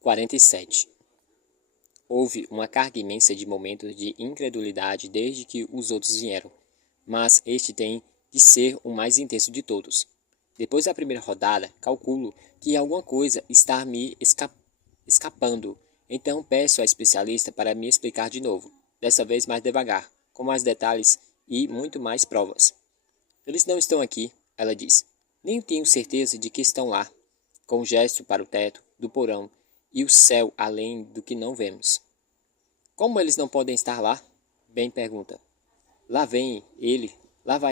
47. Houve uma carga imensa de momentos de incredulidade desde que os outros vieram, mas este tem de ser o mais intenso de todos. Depois da primeira rodada, calculo que alguma coisa está me escapando, então peço à especialista para me explicar de novo, dessa vez mais devagar, com mais detalhes e muito mais provas. Eles não estão aqui, ela diz. Nem tenho certeza de que estão lá, com um gesto para o teto do porão e o céu além do que não vemos. Como eles não podem estar lá? Ben pergunta. Lá vai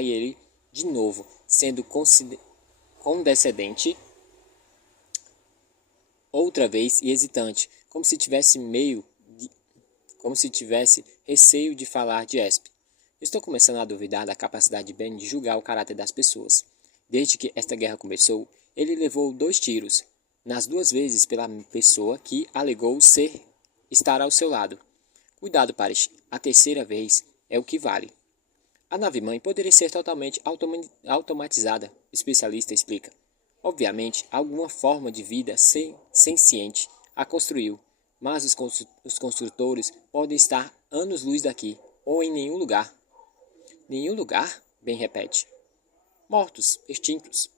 ele de novo, sendo condescendente outra vez e hesitante, como se tivesse receio de falar de Esp. Estou começando a duvidar da capacidade de Ben de julgar o caráter das pessoas. Desde que esta guerra começou, ele levou 2 tiros, nas 2 vezes pela pessoa que alegou estar ao seu lado. Cuidado, Paris, a terceira vez é o que vale. A nave-mãe poderia ser totalmente automatizada, o especialista explica. Obviamente, alguma forma de vida senciente a construiu, mas os construtores podem estar anos-luz daqui, ou em nenhum lugar. Nenhum lugar? Ben repete. Mortos, extintos.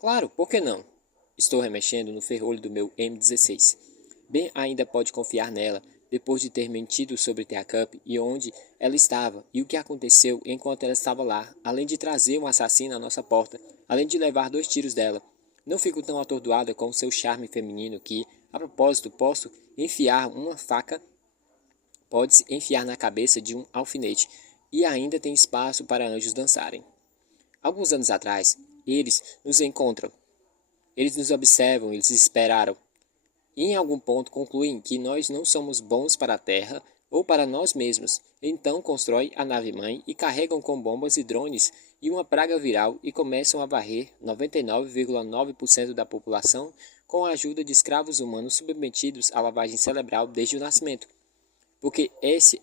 Claro, por que não? Estou remexendo no ferrolho do meu M16. Ben ainda pode confiar nela, depois de ter mentido sobre Teacup e onde ela estava e o que aconteceu enquanto ela estava lá, além de trazer um assassino à nossa porta, além de levar 2 tiros dela. Não fico tão atordoada com seu charme feminino que, a propósito, posso enfiar uma faca, pode-se enfiar na cabeça de um alfinete, e ainda tem espaço para anjos dançarem. Alguns anos atrás, eles nos encontram. Eles nos observam, eles esperaram. E em algum ponto concluem que nós não somos bons para a Terra ou para nós mesmos. Então constroem a nave-mãe e carregam com bombas e drones e uma praga viral e começam a varrer 99,9% da população com a ajuda de escravos humanos submetidos à lavagem cerebral desde o nascimento. Porque esse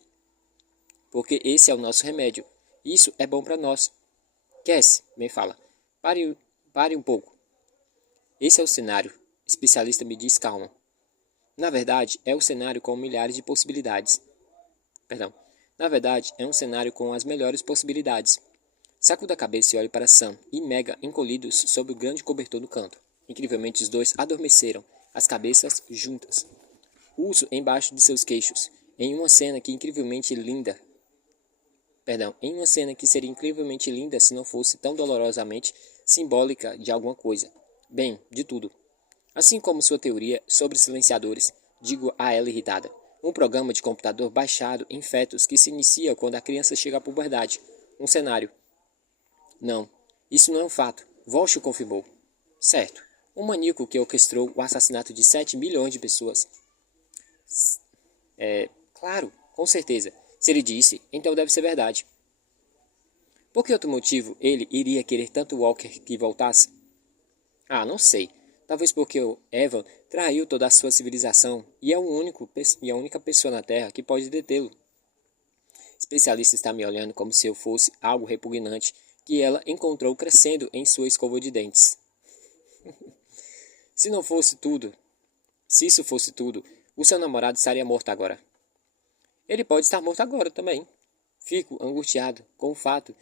é o nosso remédio. Isso é bom para nós. Cass, me fala. Pare um pouco. Esse é o cenário. Especialista me diz calma. Na verdade, é um cenário com milhares de possibilidades. Na verdade, é um cenário com as melhores possibilidades. Sacuda a cabeça e olhe para Sam e Mega encolhidos sob o grande cobertor no canto. Incrivelmente, os dois adormeceram, as cabeças juntas. Urso embaixo de seus queixos, em uma cena que seria incrivelmente linda se não fosse tão dolorosamente simbólica de alguma coisa. Bem, de tudo. Assim como sua teoria sobre silenciadores, digo a ela irritada. Um programa de computador baixado em fetos que se inicia quando a criança chega à puberdade. Um cenário. Não, isso não é um fato. Walsh confirmou. Certo. Um maníaco que orquestrou o assassinato de 7 milhões de pessoas. Claro, com certeza. Se ele disse, então deve ser verdade. Por que outro motivo ele iria querer tanto Walker que voltasse? Ah, não sei. Talvez porque o Evan traiu toda a sua civilização e é a única pessoa na Terra que pode detê-lo. O especialista está me olhando como se eu fosse algo repugnante que ela encontrou crescendo em sua escova de dentes. Se isso fosse tudo, o seu namorado estaria morto agora. Ele pode estar morto agora também. Fico angustiado com o fato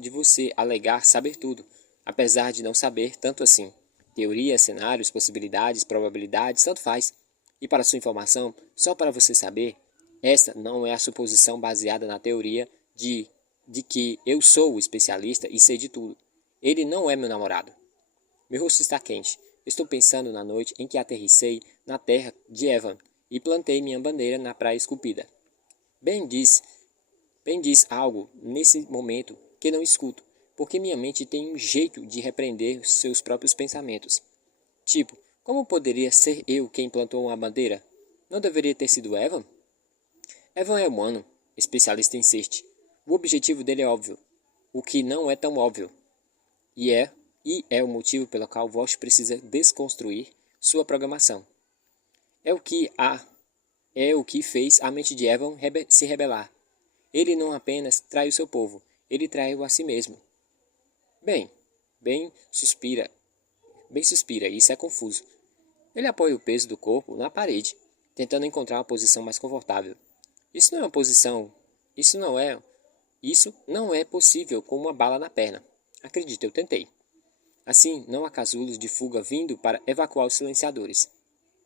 de você alegar saber tudo, apesar de não saber tanto assim. Teorias, cenários, possibilidades, probabilidades, tanto faz. E para sua informação, só para você saber, esta não é a suposição baseada na teoria de que eu sou o especialista e sei de tudo. Ele não é meu namorado. Meu rosto está quente. Estou pensando na noite em que aterrissei na terra de Evan e plantei minha bandeira na praia esculpida. Ben diz algo nesse momento que não escuto, porque minha mente tem um jeito de repreender seus próprios pensamentos. Tipo, como poderia ser eu quem plantou uma bandeira? Não deveria ter sido Evan? Evan é humano, especialista insiste. O objetivo dele é óbvio, o que não é tão óbvio. E é o motivo pelo qual Walsh precisa desconstruir sua programação. É o que fez a mente de Evan se rebelar. Ele não apenas traiu seu povo, ele traiu a si mesmo. Ben suspira Ben suspira, e isso é confuso. Ele apoia o peso do corpo na parede, tentando encontrar uma posição mais confortável. Isso não é uma posição. Isso não é. Isso não é possível com uma bala na perna. Acredite, eu tentei. Assim, não há casulos de fuga vindo para evacuar os silenciadores.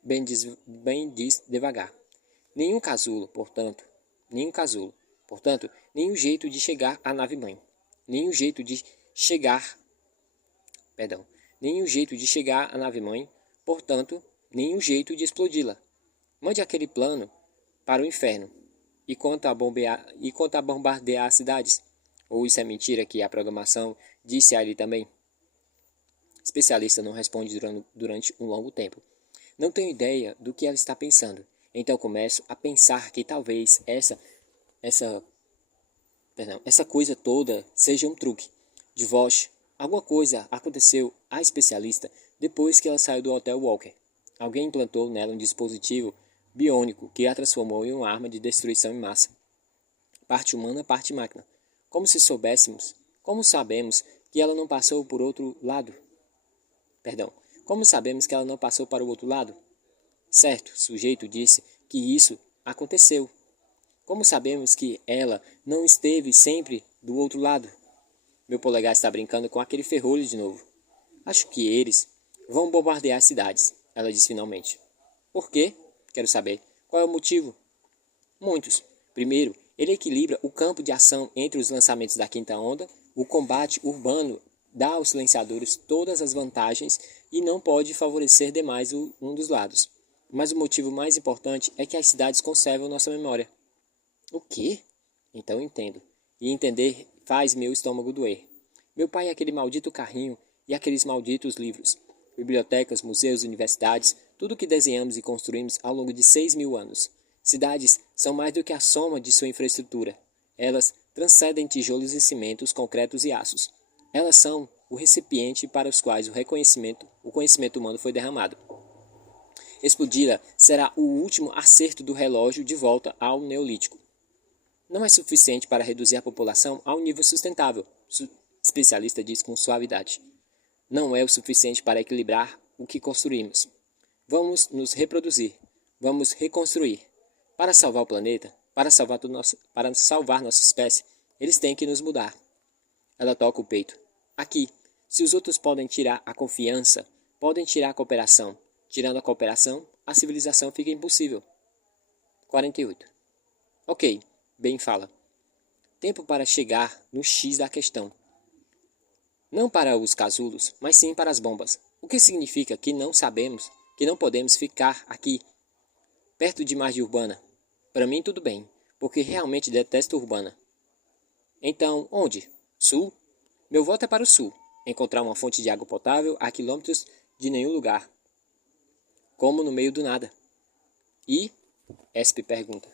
Ben diz devagar. Nenhum casulo, portanto. Nenhum casulo. Portanto, nenhum jeito de chegar à nave-mãe. Nenhum jeito de chegar. Perdão. Nenhum jeito de chegar à nave-mãe. Portanto, nenhum jeito de explodi-la. Mande aquele plano para o inferno. E quanto a bombardear as cidades? Ou isso é mentira que a programação disse a ele também? Especialista não responde durante um longo tempo. Não tenho ideia do que ela está pensando. Então começo a pensar que talvez essa coisa toda seja um truque. De Vosh, alguma coisa aconteceu à especialista depois que ela saiu do Hotel Walker. Alguém implantou nela um dispositivo biônico que a transformou em uma arma de destruição em massa. Parte humana, parte máquina. Como sabemos que ela não passou por outro lado? Como sabemos que ela não passou para o outro lado? Certo, o sujeito disse que isso aconteceu. Como sabemos que ela não esteve sempre do outro lado? Meu polegar está brincando com aquele ferrolho de novo. Acho que eles vão bombardear as cidades, ela disse finalmente. Por quê? Quero saber. Qual é o motivo? Muitos. Primeiro, ele equilibra o campo de ação entre os lançamentos da quinta onda, o combate urbano dá aos silenciadores todas as vantagens e não pode favorecer demais um dos lados. Mas o motivo mais importante é que as cidades conservam nossa memória. O quê? Então entendo. E entender faz meu estômago doer. Meu pai é aquele maldito carrinho e aqueles malditos livros. Bibliotecas, museus, universidades, tudo que desenhamos e construímos ao longo de 6.000 anos. Cidades são mais do que a soma de sua infraestrutura. Elas transcendem tijolos e cimentos, concretos e aços. Elas são o recipiente para os quais o conhecimento humano foi derramado. Explodi-la será o último acerto do relógio de volta ao Neolítico. Não é suficiente para reduzir a população a um nível sustentável, especialista diz com suavidade. Não é o suficiente para equilibrar o que construímos. Vamos nos reproduzir. Vamos reconstruir. Para salvar o planeta, para salvar nossa espécie, eles têm que nos mudar. Ela toca o peito. Aqui, se os outros podem tirar a confiança, podem tirar a cooperação. Tirando a cooperação, a civilização fica impossível. 48. Ok, Ben fala. Tempo para chegar no X da questão. Não para os casulos, mas sim para as bombas. O que significa que não sabemos, que não podemos ficar aqui, perto demais de Urbana. Para mim tudo bem, porque realmente detesto Urbana. Então, onde? Sul? Meu voto é para o sul. Encontrar uma fonte de água potável a quilômetros de nenhum lugar. Como no meio do nada. E? Esp pergunta.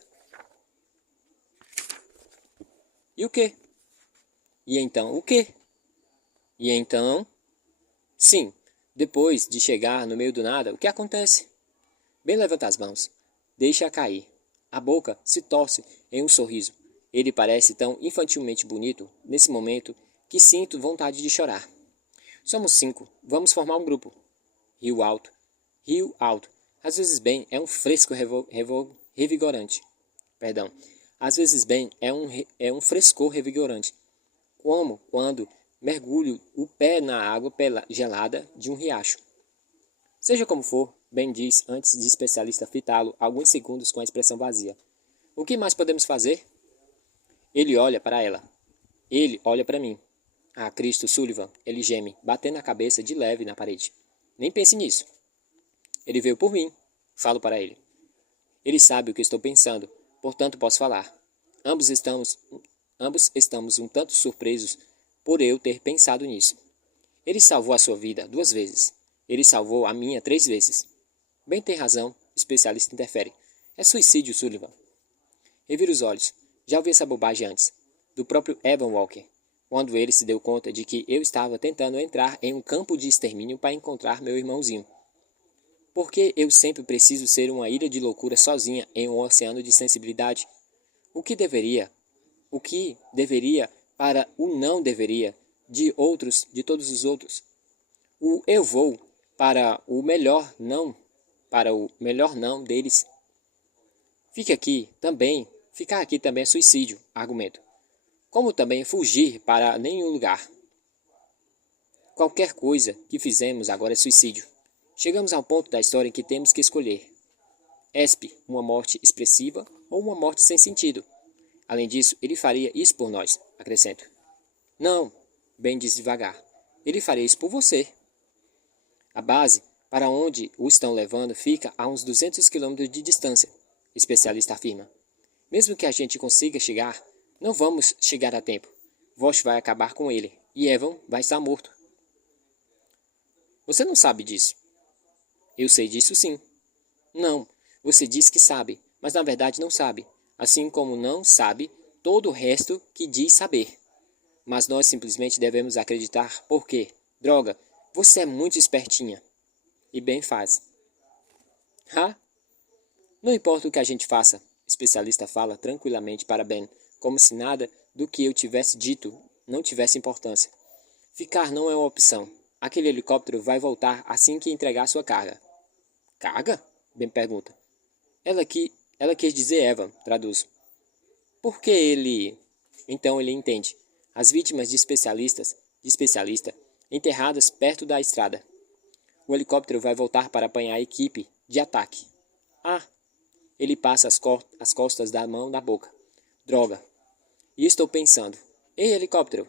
E o quê? E então o quê? E então? Sim, depois de chegar no meio do nada, o que acontece? Ben levanta as mãos. Deixa-a cair. A boca se torce em um sorriso. Ele parece tão infantilmente bonito nesse momento que sinto vontade de chorar. Somos 5. Vamos formar um grupo. Rio alto. Rio alto. Às vezes Ben é um fresco revigorante. Perdão. Às vezes Ben é um frescor revigorante. Como quando mergulho o pé na água gelada de um riacho. Seja como for, Ben diz antes de especialista fitá-lo alguns segundos com a expressão vazia. O que mais podemos fazer? Ele olha para ela. Ele olha para mim. Ah, Cristo, Sullivan, ele geme, batendo a cabeça de leve na parede. Nem pense nisso. Ele veio por mim. Falo para ele. Ele sabe o que estou pensando, portanto posso falar. Ambos estamos um tanto surpresos por eu ter pensado nisso. Ele salvou a sua vida 2 vezes. Ele salvou a minha 3 vezes. Bem tem razão, especialista interfere. É suicídio, Sullivan. Revira os olhos. Já ouvi essa bobagem antes. Do próprio Evan Walker. Quando ele se deu conta de que eu estava tentando entrar em um campo de extermínio para encontrar meu irmãozinho. Por que eu sempre preciso ser uma ilha de loucura sozinha em um oceano de sensibilidade? O que deveria para o não deveria de todos os outros? O eu vou para o melhor não deles. Ficar aqui também é suicídio, argumento. Como também fugir para nenhum lugar. Qualquer coisa que fizemos agora é suicídio. Chegamos ao ponto da história em que temos que escolher. Uma morte expressiva ou uma morte sem sentido. Além disso, ele faria isso por nós, acrescento. Não, Ben diz devagar. Ele faria isso por você. A base, para onde o estão levando, fica a uns 200 quilômetros de distância, especialista afirma. Mesmo que a gente consiga chegar, não vamos chegar a tempo. Vosh vai acabar com ele, e Evan vai estar morto. Você não sabe disso. Eu sei disso sim. Não, você diz que sabe, mas na verdade não sabe. Assim como não sabe todo o resto que diz saber. Mas nós simplesmente devemos acreditar porque, droga, você é muito espertinha. E bem faz. Não importa o que a gente faça, o especialista fala tranquilamente para Ben, como se nada do que eu tivesse dito não tivesse importância. Ficar não é uma opção. Aquele helicóptero vai voltar assim que entregar sua carga. Carga? Ben pergunta. Ela quis dizer Evan, traduz. Por que ele... Então ele entende. As vítimas de especialista, enterradas perto da estrada. O helicóptero vai voltar para apanhar a equipe de ataque. Ele passa as costas da mão na boca. Droga. E estou pensando. Ei, helicóptero.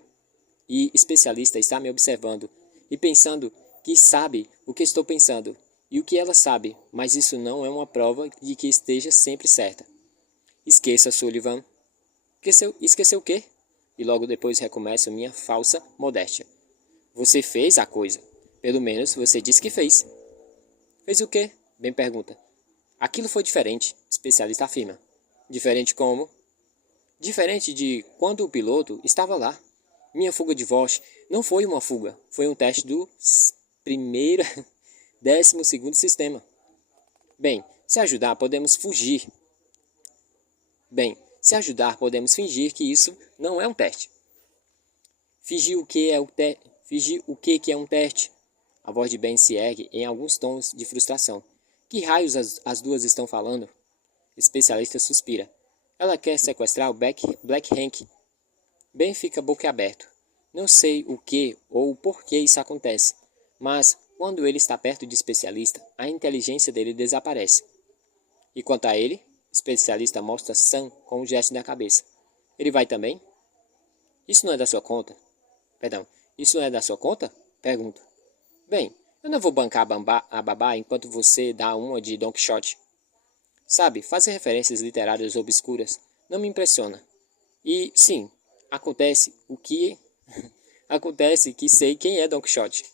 E especialista está me observando e pensando que sabe o que estou pensando e o que ela sabe, mas isso não é uma prova de que esteja sempre certa. Esqueça, Sullivan. Esqueceu o quê? E logo depois recomeço minha falsa modéstia. Você fez a coisa. Pelo menos você disse que fez. Fez o quê? Ben pergunta. Aquilo foi diferente, especialista afirma. Diferente como? Diferente de quando o piloto estava lá. Minha fuga de Vosh não foi uma fuga, foi um teste do 12º sistema. Bem, se ajudar podemos fingir que isso não é um teste. Fingir o que é um teste? A voz de Ben se ergue em alguns tons de frustração. Que raios as duas estão falando? Especialista suspira. Ela quer sequestrar o Black Hank. Ben fica boquiaberto. Não sei o que ou o porquê isso acontece, mas quando ele está perto de especialista, a inteligência dele desaparece. E quanto a ele, especialista mostra Sam com um gesto da cabeça. Ele vai também? Isso não é da sua conta? Isso não é da sua conta? Pergunto. Bem, eu não vou bancar a babá enquanto você dá uma de Don Quixote. Sabe, fazer referências literárias obscuras não me impressiona. E, sim, acontece que sei quem é Don Quixote.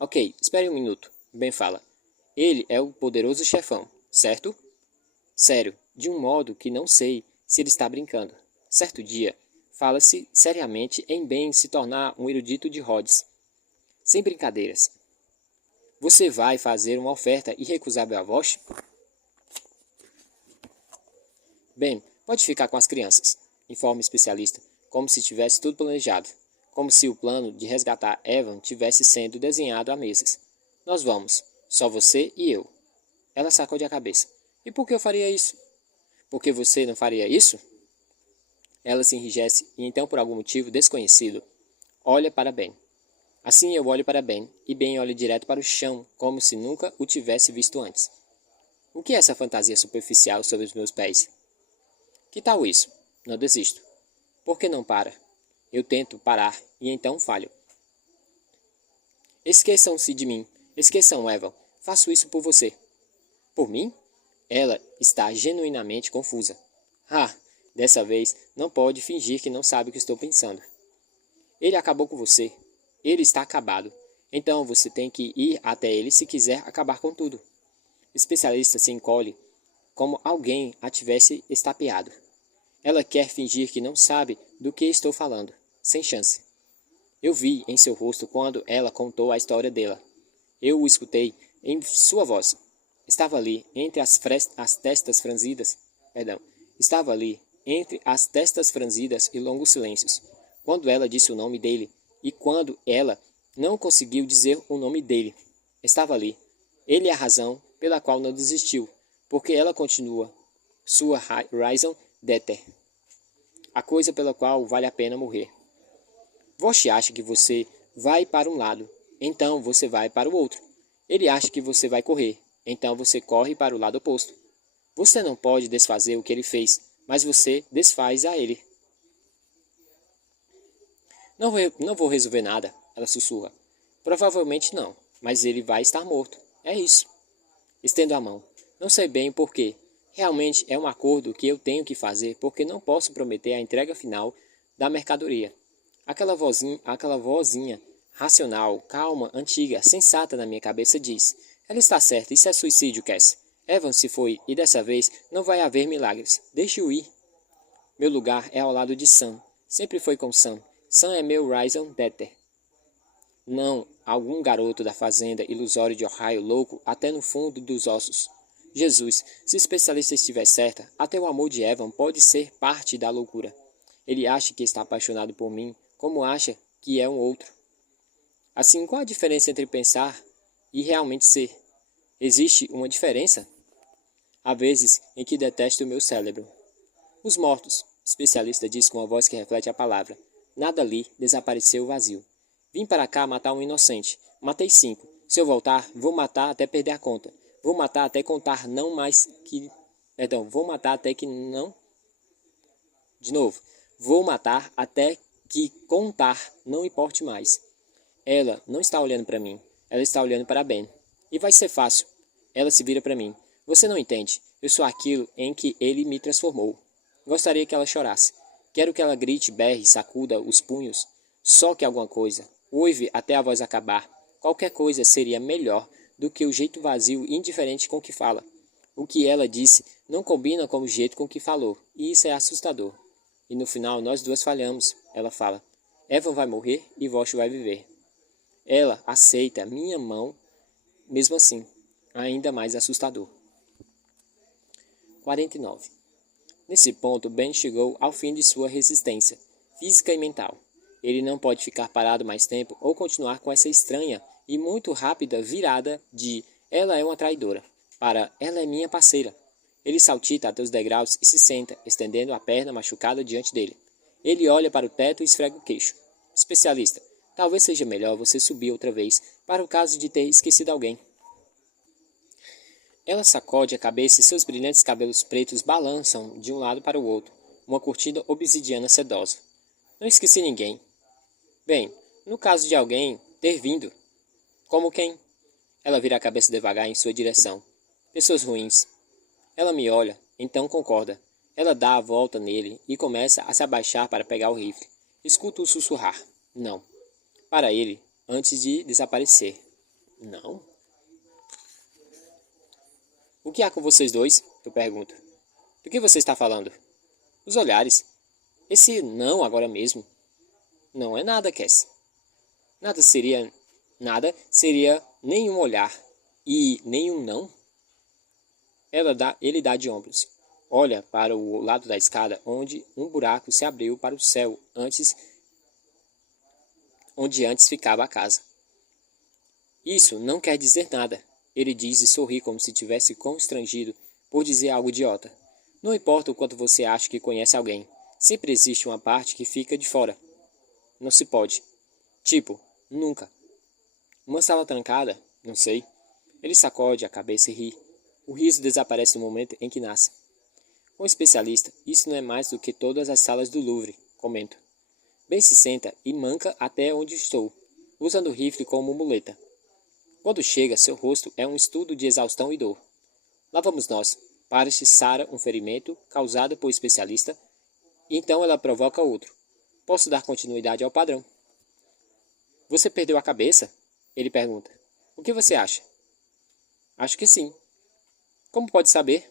Ok, espere um minuto. Ben fala. Ele é o poderoso chefão, certo? Sério, de um modo que não sei se ele está brincando. Certo dia, fala-se seriamente em Ben se tornar um erudito de Rhodes. Sem brincadeiras. Você vai fazer uma oferta irrecusável a Vosh? Ben, pode ficar com as crianças, informa o especialista, como se tivesse tudo planejado. Como se o plano de resgatar Evan tivesse sendo desenhado há meses. Nós vamos, só você e eu. Ela sacode a cabeça. E por que eu faria isso? Porque você não faria isso? Ela se enrijece e então, por algum motivo desconhecido, olha para Ben. Assim eu olho para Ben, e Ben olha direto para o chão, como se nunca o tivesse visto antes. O que é essa fantasia superficial sobre os meus pés? Que tal isso? Não desisto. Por que não para? Eu tento parar, e então falho. Esqueçam-se de mim. Esqueçam, Evan. Faço isso por você. Por mim? Ela está genuinamente confusa. Dessa vez não pode fingir que não sabe o que estou pensando. Ele acabou com você. Ele está acabado. Então você tem que ir até ele se quiser acabar com tudo. O especialista se encolhe como alguém a tivesse estapeado. Ela quer fingir que não sabe do que estou falando. Sem chance. Eu vi em seu rosto quando ela contou a história dela. Eu o escutei em sua voz. Estava ali, entre as testas franzidas. Estava ali, entre as testas franzidas e longos silêncios, quando ela disse o nome dele e quando ela não conseguiu dizer o nome dele. Estava ali. Ele é a razão pela qual não desistiu, porque ela continua sua raison d'être, a coisa pela qual vale a pena morrer. Você acha que você vai para um lado, então você vai para o outro. Ele acha que você vai correr, então você corre para o lado oposto. Você não pode desfazer o que ele fez, mas você desfaz a ele. Não vou resolver nada, ela sussurra. Provavelmente não, mas ele vai estar morto. É isso. Estendo a mão. Não sei bem o porquê. Realmente é um acordo que eu tenho que fazer porque não posso prometer a entrega final da mercadoria. Aquela vozinha racional, calma, antiga, sensata na minha cabeça diz: ela está certa, isso é suicídio, Cass. Evan se foi e dessa vez não vai haver milagres. Deixe-o ir. Meu lugar é ao lado de Sam. Sempre foi com Sam. Sam é meu raison d'être. Não algum garoto da fazenda ilusório de Ohio louco até no fundo dos ossos. Jesus, se a especialista estiver certa, até o amor de Evan pode ser parte da loucura. Ele acha que está apaixonado por mim, como acha que é um outro. Assim, qual a diferença entre pensar e realmente ser? Existe uma diferença? Há vezes em que detesto o meu cérebro. Os mortos, o especialista diz com uma voz que reflete a palavra. Nada ali, desapareceu vazio. Vim para cá matar um inocente. Matei 5. Se eu voltar, vou matar até perder a conta. Vou matar até contar não mais que... Perdão, vou matar até que não... De novo. Vou matar até que contar não importe mais. Ela não está olhando para mim. Ela está olhando para Ben. E vai ser fácil. Ela se vira para mim. Você não entende. Eu sou aquilo em que ele me transformou. Gostaria que ela chorasse. Quero que ela grite, berre, sacuda os punhos. Só que alguma coisa. Uive até a voz acabar. Qualquer coisa seria melhor do que o jeito vazio e indiferente com que fala. O que ela disse não combina com o jeito com que falou. E isso é assustador. E no final nós duas falhamos. Ela fala. Evan vai morrer e Vosh vai viver. Ela aceita minha mão mesmo assim. Ainda mais assustador. 49. Nesse ponto, Ben chegou ao fim de sua resistência, física e mental. Ele não pode ficar parado mais tempo ou continuar com essa estranha e muito rápida virada de ela é uma traidora para ela é minha parceira. Ele saltita até os degraus e se senta, estendendo a perna machucada diante dele. Ele olha para o teto e esfrega o queixo. Especialista, talvez seja melhor você subir outra vez, para o caso de ter esquecido alguém. Ela sacode a cabeça e seus brilhantes cabelos pretos balançam de um lado para o outro, uma cortina obsidiana sedosa. Não esqueci ninguém. Bem, no caso de alguém ter vindo. Como quem? Ela vira a cabeça devagar em sua direção. Pessoas ruins. Ela me olha, então concorda. Ela dá a volta nele e começa a se abaixar para pegar o rifle. Escuto-o sussurrar. Não. Para ele, antes de desaparecer. Não? O que há com vocês dois? Eu pergunto. Do que você está falando? Os olhares. Esse não agora mesmo. Não é nada, Cass. Nada seria nenhum olhar. E nenhum não? Ele dá de ombros. Olha para o lado da escada onde um buraco se abriu para o céu onde antes ficava a casa. Isso não quer dizer nada. Ele diz e sorri como se tivesse constrangido por dizer algo idiota. Não importa o quanto você acha que conhece alguém. Sempre existe uma parte que fica de fora. Não se pode. Tipo, nunca. Uma sala trancada? Não sei. Ele sacode a cabeça e ri. O riso desaparece no momento em que nasce. Com especialista, isso não é mais do que todas as salas do Louvre, comento. Ben se senta e manca até onde estou, usando o rifle como muleta. Quando chega, seu rosto é um estudo de exaustão e dor. Lá vamos nós. Parece Sarah um ferimento causado por especialista, e então ela provoca outro. Posso dar continuidade ao padrão. Você perdeu a cabeça? Ele pergunta. O que você acha? Acho que sim. Como pode saber?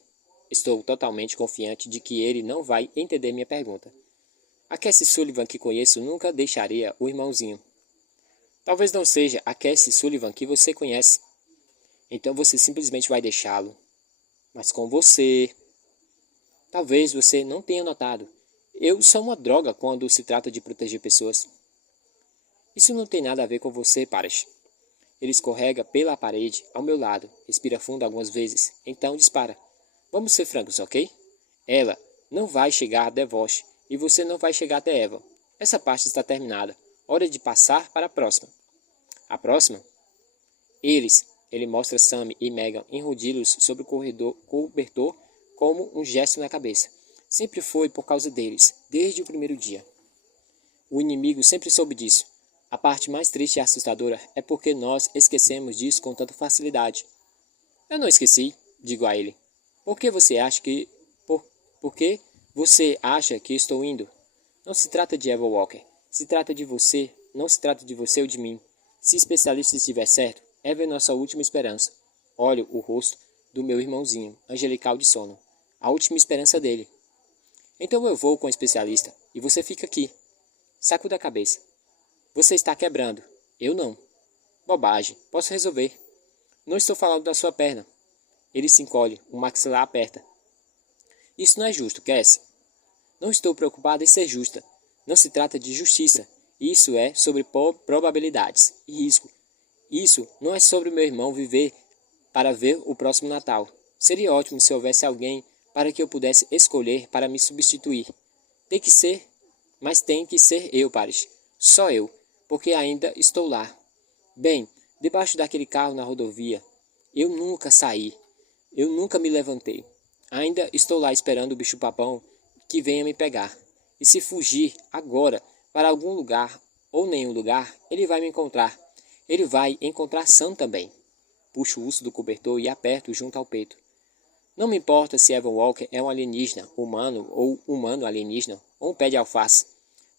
Estou totalmente confiante de que ele não vai entender minha pergunta. A Cassie Sullivan que conheço nunca deixaria o irmãozinho. Talvez não seja a Cassie Sullivan que você conhece. Então você simplesmente vai deixá-lo. Mas com você... Talvez você não tenha notado. Eu sou uma droga quando se trata de proteger pessoas. Isso não tem nada a ver com você, Paris. Ele escorrega pela parede ao meu lado, respira fundo algumas vezes, então dispara. Vamos ser francos, ok? Ela não vai chegar até Vosh e você não vai chegar até Eva. Essa parte está terminada. Hora de passar para a próxima. A próxima? Ele mostra Sam e Megan enrodilhos sobre o cobertor como um gesto na cabeça. Sempre foi por causa deles, desde o primeiro dia. O inimigo sempre soube disso. A parte mais triste e assustadora é porque nós esquecemos disso com tanta facilidade. Eu não esqueci, digo a ele. Por que você acha que... Por que você acha que estou indo? Não se trata de Eva Walker. Se trata de você. Não se trata de você ou de mim. Se o especialista estiver certo, Eva é nossa última esperança. Olho o rosto do meu irmãozinho, angelical de sono. A última esperança dele. Então eu vou com o especialista e você fica aqui. Sacuda a cabeça. Você está quebrando. Eu não. Bobagem. Posso resolver. Não estou falando da sua perna. Ele se encolhe. O maxilar aperta. Isso não é justo, Cassie. Não estou preocupado em ser justa. Não se trata de justiça. Isso é sobre probabilidades e risco. Isso não é sobre meu irmão viver para ver o próximo Natal. Seria ótimo se houvesse alguém para que eu pudesse escolher para me substituir. Tem que ser, mas tem que ser eu, Paris. Só eu, porque ainda estou lá. Bem, debaixo daquele carro na rodovia, eu nunca saí. Eu nunca me levantei. Ainda estou lá esperando o bicho-papão que venha me pegar. E se fugir agora para algum lugar ou nenhum lugar, ele vai me encontrar. Ele vai encontrar Sam também. Puxo o urso do cobertor e aperto junto ao peito. Não me importa se Evan Walker é um alienígena, humano ou humano alienígena, ou um pé de alface.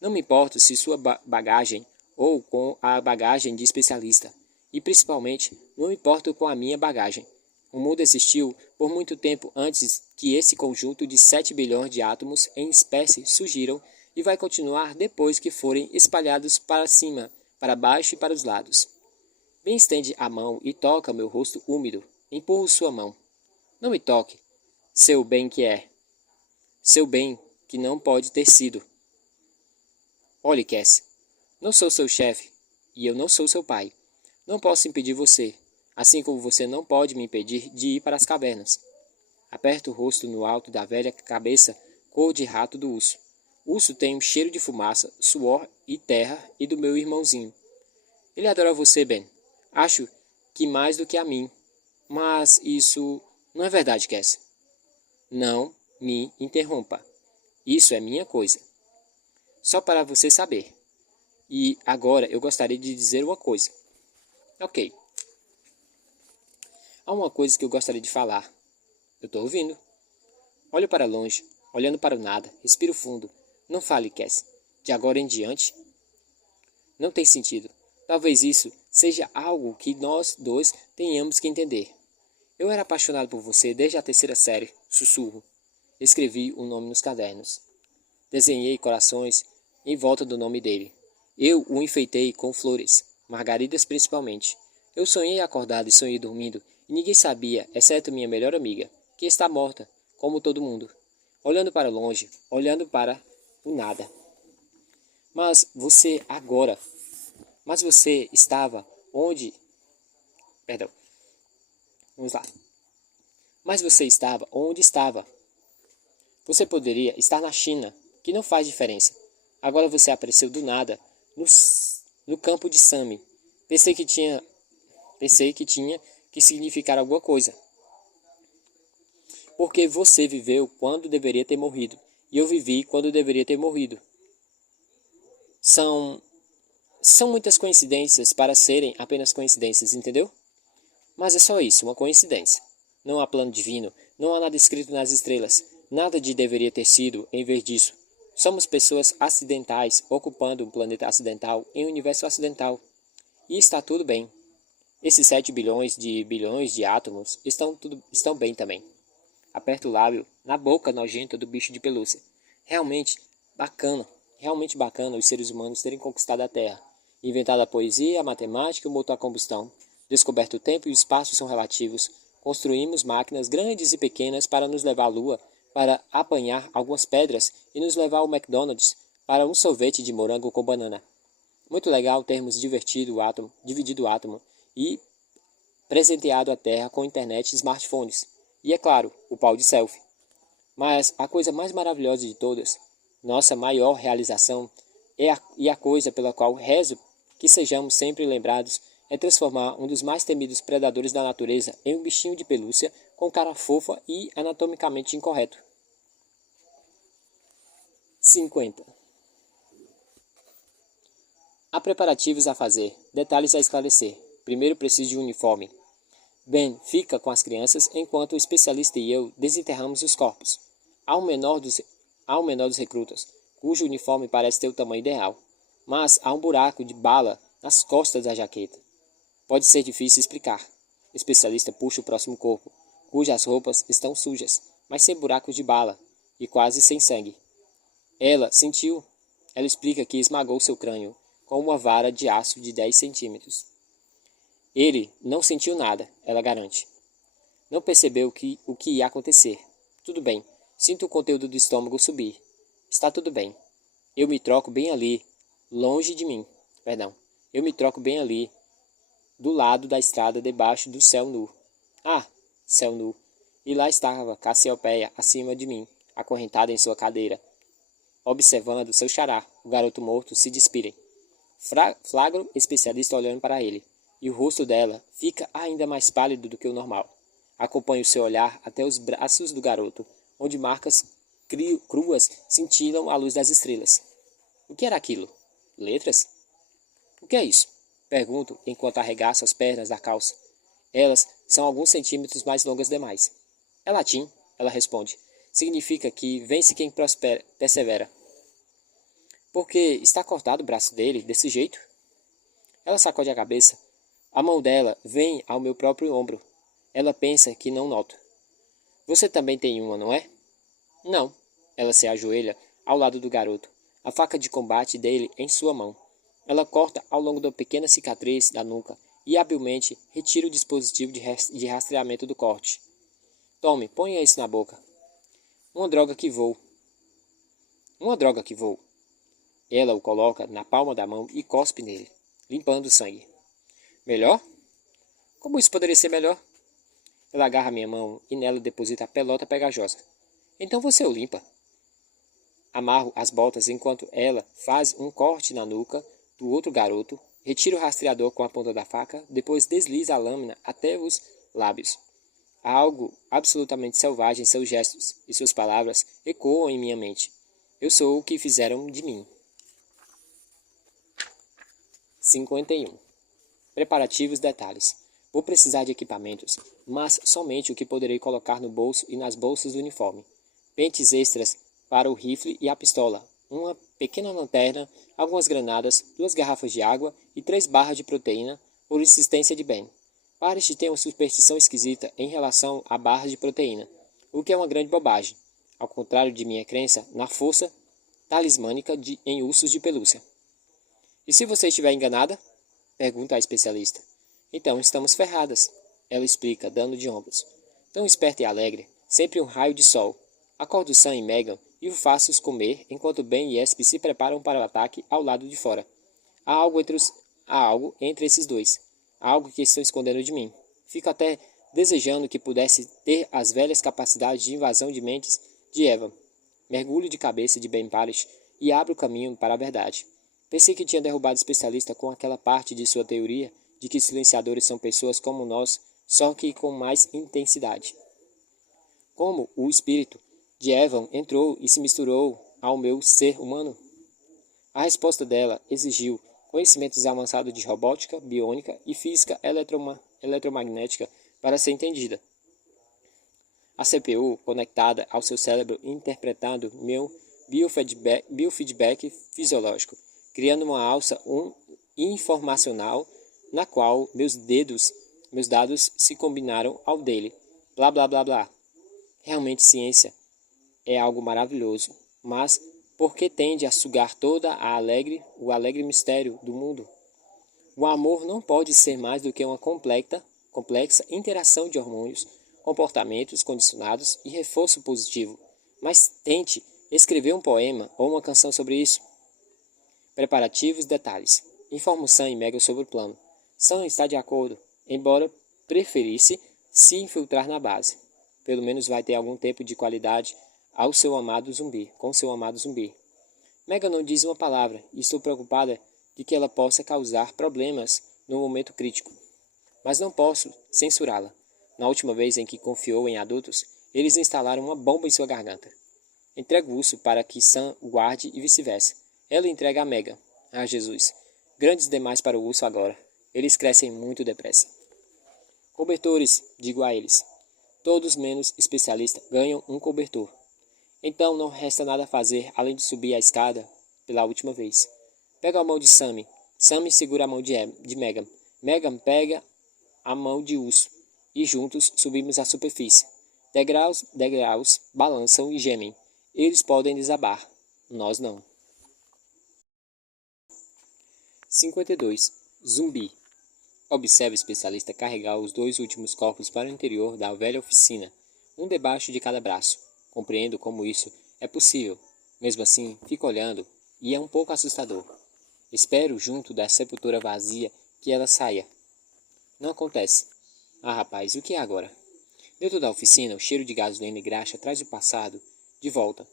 Não me importa se sua bagagem ou com a bagagem de especialista. E principalmente, não me importo com a minha bagagem. O mundo existiu por muito tempo antes que esse conjunto de 7 bilhões de átomos em espécie surgiram e vai continuar depois que forem espalhados para cima, para baixo e para os lados. Ben estende a mão e toca meu rosto úmido. Empurro sua mão. Não me toque. Seu bem que é. Seu bem que não pode ter sido. Olhe, Cassie. Não sou seu chefe e eu não sou seu pai. Não posso impedir você, assim como você não pode me impedir de ir para as cavernas. Aperto o rosto no alto da velha cabeça cor de rato do urso. O urso tem um cheiro de fumaça, suor e terra e do meu irmãozinho. Ele adora você, Ben. Acho que mais do que a mim. Mas isso não é verdade, Cassie. Não me interrompa. Isso é minha coisa. Só para você saber. E agora eu gostaria de dizer uma coisa. Ok. Há uma coisa que eu gostaria de falar. Eu estou ouvindo. Olho para longe, olhando para o nada, respiro fundo. Não fale, Cassie. De agora em diante, não tem sentido. Talvez isso seja algo que nós dois tenhamos que entender. Eu era apaixonado por você desde a 3ª série, sussurro. Escrevi o nome nos cadernos. Desenhei corações em volta do nome dele. Eu o enfeitei com flores, margaridas principalmente. Eu sonhei acordado e sonhei dormindo, e ninguém sabia, exceto minha melhor amiga, que está morta, como todo mundo. Olhando para longe, olhando para o nada. Mas você estava onde... Perdão. Vamos lá. Mas você estava onde estava. Você poderia estar na China, que não faz diferença. Agora você apareceu do nada, no campo de Sammy. Pensei que tinha que significar alguma coisa. Porque você viveu quando deveria ter morrido. E eu vivi quando deveria ter morrido. São muitas coincidências para serem apenas coincidências, entendeu? Mas é só isso, uma coincidência. Não há plano divino, não há nada escrito nas estrelas, nada de deveria ter sido em vez disso. Somos pessoas acidentais, ocupando um planeta acidental em um universo acidental. E está tudo bem. Esses 7 bilhões de átomos estão bem também. Aperto o lábio na boca nojenta do bicho de pelúcia. Realmente bacana os seres humanos terem conquistado a Terra. Inventado a poesia, a matemática e o motor a combustão. Descoberto o tempo e o espaço são relativos. Construímos máquinas grandes e pequenas para nos levar à Lua, para apanhar algumas pedras e nos levar ao McDonald's para um sorvete de morango com banana. Muito legal termos dividido o átomo e presenteado a Terra com internet e smartphones. E é claro, o pau de selfie. Mas a coisa mais maravilhosa de todas, nossa maior realização, e a coisa pela qual rezo que sejamos sempre lembrados, é transformar um dos mais temidos predadores da natureza em um bichinho de pelúcia com cara fofa e anatomicamente incorreto. 50. Há preparativos a fazer, detalhes a esclarecer. Primeiro preciso de um uniforme. Ben fica com as crianças enquanto o especialista e eu desenterramos os corpos. Há o menor dos recrutas, cujo uniforme parece ter o tamanho ideal, mas há um buraco de bala nas costas da jaqueta. Pode ser difícil explicar. O especialista puxa o próximo corpo, cujas roupas estão sujas, mas sem buracos de bala e quase sem sangue. Ela sentiu. Ela explica que esmagou seu crânio com uma vara de aço de 10 centímetros. Ele não sentiu nada, ela garante. Não percebeu o que ia acontecer. Tudo bem, sinto o conteúdo do estômago subir. Está tudo bem. Eu me troco bem ali, longe de mim. Perdão. Eu me troco bem ali, do lado da estrada debaixo do céu nu. Ah, céu nu. E lá estava Cassiopeia acima de mim, acorrentada em sua cadeira, observando seu xará, o garoto morto, se despirem. Flagro o especialista olhando para ele, e o rosto dela fica ainda mais pálido do que o normal. Acompanha o seu olhar até os braços do garoto, onde marcas cruas cintilam à luz das estrelas. O que era aquilo? Letras? O que é isso? Pergunto enquanto arregaço as pernas da calça. Elas são alguns centímetros mais longas demais. É latim, ela responde. Significa que vence quem persevera. Porque está cortado o braço dele desse jeito? Ela sacode a cabeça. A mão dela vem ao meu próprio ombro. Ela pensa que não noto. Você também tem uma, não é? Não. Ela se ajoelha ao lado do garoto, a faca de combate dele em sua mão. Ela corta ao longo da pequena cicatriz da nuca e habilmente retira o dispositivo de rastreamento do corte. Tome, ponha isso na boca. Uma droga que vou. Ela o coloca na palma da mão e cospe nele, limpando o sangue. Melhor? Como isso poderia ser melhor? Ela agarra minha mão e nela deposita a pelota pegajosa. Então você o limpa. Amarro as botas enquanto ela faz um corte na nuca do outro garoto, retira o rastreador com a ponta da faca, depois desliza a lâmina até os lábios. Há algo absolutamente selvagem em seus gestos, e suas palavras ecoam em minha mente. Eu sou o que fizeram de mim. 51. Preparativos detalhes. Vou precisar de equipamentos, mas somente o que poderei colocar no bolso e nas bolsas do uniforme. Pentes extras para o rifle e a pistola, uma pequena lanterna, algumas granadas, 2 garrafas de água e 3 barras de proteína por insistência de Ben. Parrish tem uma superstição esquisita em relação a barras de proteína, o que é uma grande bobagem, ao contrário de minha crença na força talismânica em ursos de pelúcia. E se você estiver enganada? Pergunta a especialista. Então estamos ferradas, ela explica, dando de ombros. Tão esperta e alegre, sempre um raio de sol. Acordo Sam e Megan e o faço-os comer enquanto Ben e Esp se preparam para o ataque ao lado de fora. Há algo entre esses dois. Há algo que estão escondendo de mim. Fico até desejando que pudesse ter as velhas capacidades de invasão de mentes de Eva. Mergulho de cabeça de Ben Parrish e abro o caminho para a verdade. Pensei que tinha derrubado o especialista com aquela parte de sua teoria de que silenciadores são pessoas como nós, só que com mais intensidade. Como o espírito de Evan entrou e se misturou ao meu ser humano? A resposta dela exigiu conhecimentos avançados de robótica, biônica e física eletromagnética para ser entendida. A CPU conectada ao seu cérebro interpretando meu biofeedback fisiológico, criando uma alça informacional na qual meus dados se combinaram ao dele. Blá blá blá blá. Realmente ciência é algo maravilhoso, mas por que tende a sugar o alegre mistério do mundo? O amor não pode ser mais do que uma complexa interação de hormônios, comportamentos condicionados e reforço positivo. Mas tente escrever um poema ou uma canção sobre isso. Preparativos, detalhes. Informo Sam e Megan sobre o plano. Sam está de acordo. embora preferisse se infiltrar na base. Pelo menos vai ter algum tempo de qualidade ao seu amado zumbi, com seu amado zumbi. Megan não diz uma palavra e estou preocupada de que ela possa causar problemas no momento crítico. Mas não posso censurá-la. Na última vez em que confiou em adultos, eles instalaram uma bomba em sua garganta. Entrego o urso para que Sam o guarde e vice-versa. Ela entrega a Megan. Ah, Jesus. Grandes demais para o urso agora. Eles crescem muito depressa. Cobertores, digo a eles. Todos menos especialistas ganham um cobertor. Então não resta nada a fazer além de subir a escada pela última vez. Pega a mão de Sammy. Sammy segura a mão de Megan. Megan pega a mão de urso. E juntos subimos à superfície. Degraus balançam e gemem. Eles podem desabar. Nós não. 52. Zumbi. Observe o especialista carregar os 2 últimos corpos para o interior da velha oficina, um debaixo de cada braço. Compreendo como isso é possível. Mesmo assim, fico olhando e é um pouco assustador. Espero, junto da sepultura vazia, que ela saia. Não acontece. Ah, rapaz, o que é agora? Dentro da oficina, o cheiro de gasolina e graxa traz o passado de volta.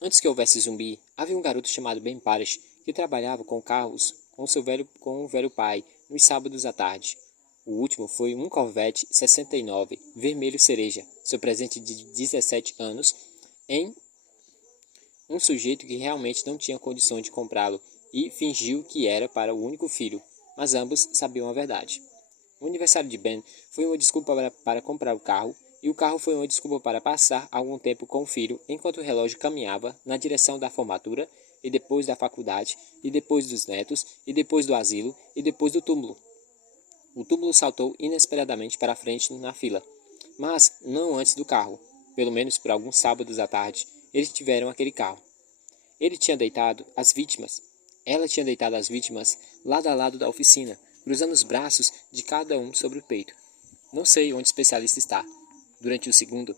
Antes que houvesse zumbi, havia um garoto chamado Ben Parish que trabalhava com carros com o velho pai nos sábados à tarde. O último foi um Corvette 69, vermelho cereja, seu presente de 17 anos, em um sujeito que realmente não tinha condições de comprá-lo e fingiu que era para o único filho, mas ambos sabiam a verdade. O aniversário de Ben foi uma desculpa para comprar o carro, e o carro foi uma desculpa para passar algum tempo com o filho enquanto o relógio caminhava na direção da formatura, e depois da faculdade, e depois dos netos, e depois do asilo, e depois do túmulo. O túmulo saltou inesperadamente para a frente na fila, mas não antes do carro. Pelo menos por alguns sábados à tarde, eles tiveram aquele carro. Ela tinha deitado as vítimas lado a lado da oficina, cruzando os braços de cada um sobre o peito. Não sei onde o especialista está. Durante o segundo,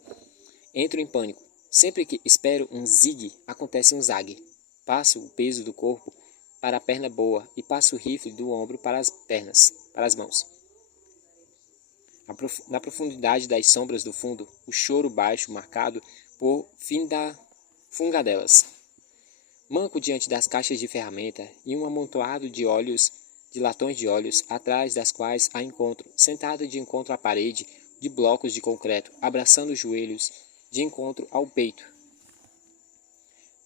entro em pânico. Sempre que espero um zig, acontece um zag. Passo o peso do corpo para a perna boa e passo o rifle do ombro para as pernas, para as mãos. Na profundidade das sombras do fundo, o choro baixo marcado por fim da fungadelas. Manco diante das caixas de ferramenta e um amontoado de latões de óleos, atrás das quais a encontro, sentada de encontro à parede, de blocos de concreto, abraçando os joelhos, de encontro ao peito.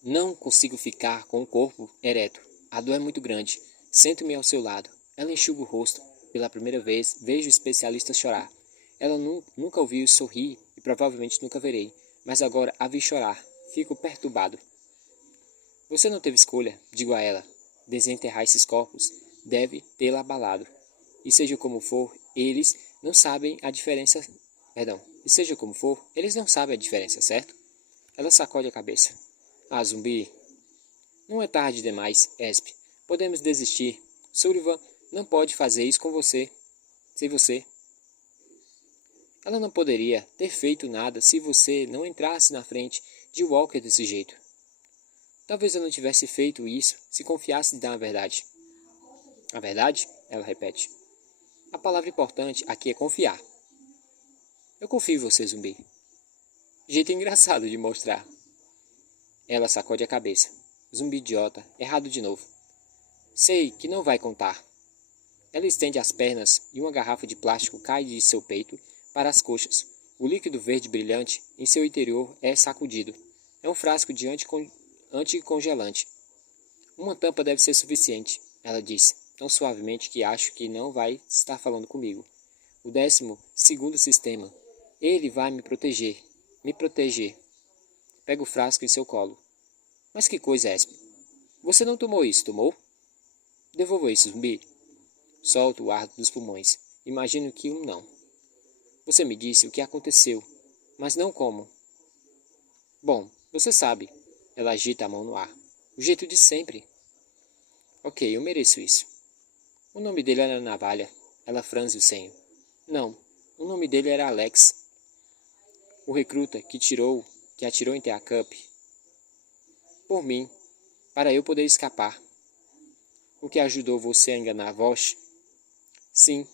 Não consigo ficar com o corpo ereto. A dor é muito grande. Sento-me ao seu lado. Ela enxuga o rosto. Pela primeira vez, vejo o especialista chorar. Ela nunca ouviu sorrir e provavelmente nunca verei. Mas agora a vi chorar. Fico perturbado. Você não teve escolha, digo a ela. Desenterrar esses corpos deve tê-la abalado. E seja como for, eles não sabem a diferença. E seja como for, eles não sabem a diferença, certo? Ela sacode a cabeça. Ah, zumbi. Não é tarde demais, Esp. Podemos desistir. Sullivan não pode fazer isso com você. Sem você. Ela não poderia ter feito nada se você não entrasse na frente de Walker desse jeito. Talvez eu não tivesse feito isso se confiasse na verdade. A verdade? Ela repete. A palavra importante aqui é confiar. Eu confio em você, zumbi. Jeito engraçado de mostrar. Ela sacode a cabeça. Zumbi idiota, errado de novo. Sei que não vai contar. Ela estende as pernas e uma garrafa de plástico cai de seu peito para as coxas. O líquido verde brilhante em seu interior é sacudido. É um frasco de anticongelante. Uma tampa deve ser suficiente, ela diz, tão suavemente que acho que não vai estar falando comigo. O 12º sistema. Ele vai me proteger. Me proteger. Pega o frasco em seu colo. Mas que coisa, Esp? Você não tomou isso, tomou? Devolva isso, zumbi. Solto o ar dos pulmões. Imagino que não. Você me disse o que aconteceu, mas não como. Bom, você sabe. Ela agita a mão no ar. O jeito de sempre. Ok, eu mereço isso. O nome dele era Navalha. Ela franze o senho. Não, o nome dele era Alex. O recruta que atirou em Tea Cup. Por mim, para eu poder escapar. O que ajudou você a enganar Vosh? Sim.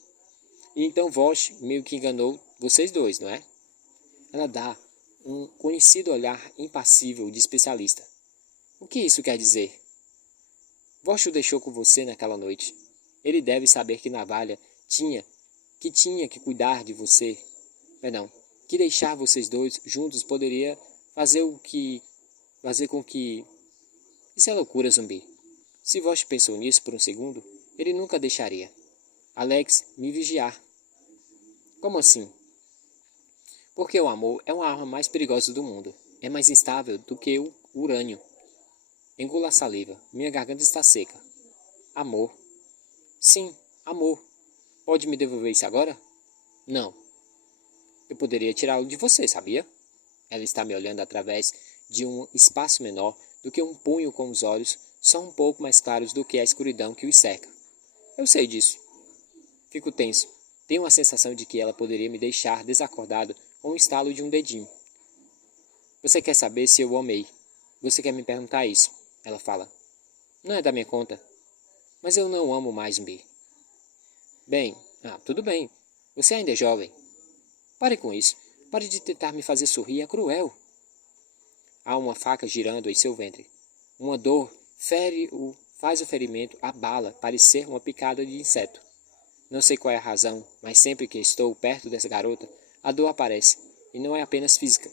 E então Vosh meio que enganou vocês dois, não é? Ela dá um conhecido olhar impassível de especialista. O que isso quer dizer? Vosh o deixou com você naquela noite. Ele deve saber que Navalha tinha que cuidar de você. Perdão, que deixar vocês dois juntos poderia fazer com que... Isso é loucura, Zumbi. Se Vosh pensou nisso por um segundo, ele nunca deixaria Alex me vigiar. Como assim? Porque o amor é uma arma mais perigosa do mundo. É mais instável do que o urânio. Engula a saliva. Minha garganta está seca. Amor. Sim, amor. Pode me devolver isso agora? Não. Eu poderia tirá-lo de você, sabia? Ela está me olhando através de um espaço menor do que um punho com os olhos só um pouco mais claros do que a escuridão que os cerca. Eu sei disso. Fico tenso. Tenho a sensação de que ela poderia me deixar desacordado com um estalo de um dedinho. Você quer saber se eu o amei? Você quer me perguntar isso? Ela fala. Não é da minha conta. Mas eu não o amo mais, Zumbi. Bem, tudo bem. Você ainda é jovem. Pare com isso. Pare de tentar me fazer sorrir. É cruel. Há uma faca girando em seu ventre. Uma dor faz o ferimento abala, parecer uma picada de inseto. Não sei qual é a razão, mas sempre que estou perto dessa garota, a dor aparece, e não é apenas física.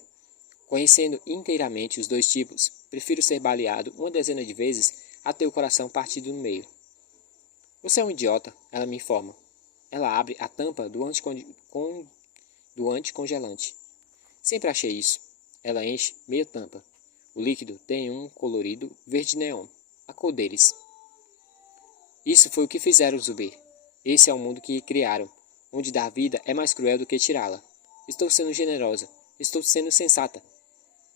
Conhecendo inteiramente os dois tipos, prefiro ser baleado uma dezena de vezes a ter o coração partido no meio. Você é um idiota, ela me informa. Ela abre a tampa do anticongelante. Sempre achei isso. Ela enche meia tampa. O líquido tem um colorido verde neon, a cor deles. Isso foi o que fizeram, Zumbi. Esse é o mundo que criaram, onde dar vida é mais cruel do que tirá-la. Estou sendo generosa. Estou sendo sensata.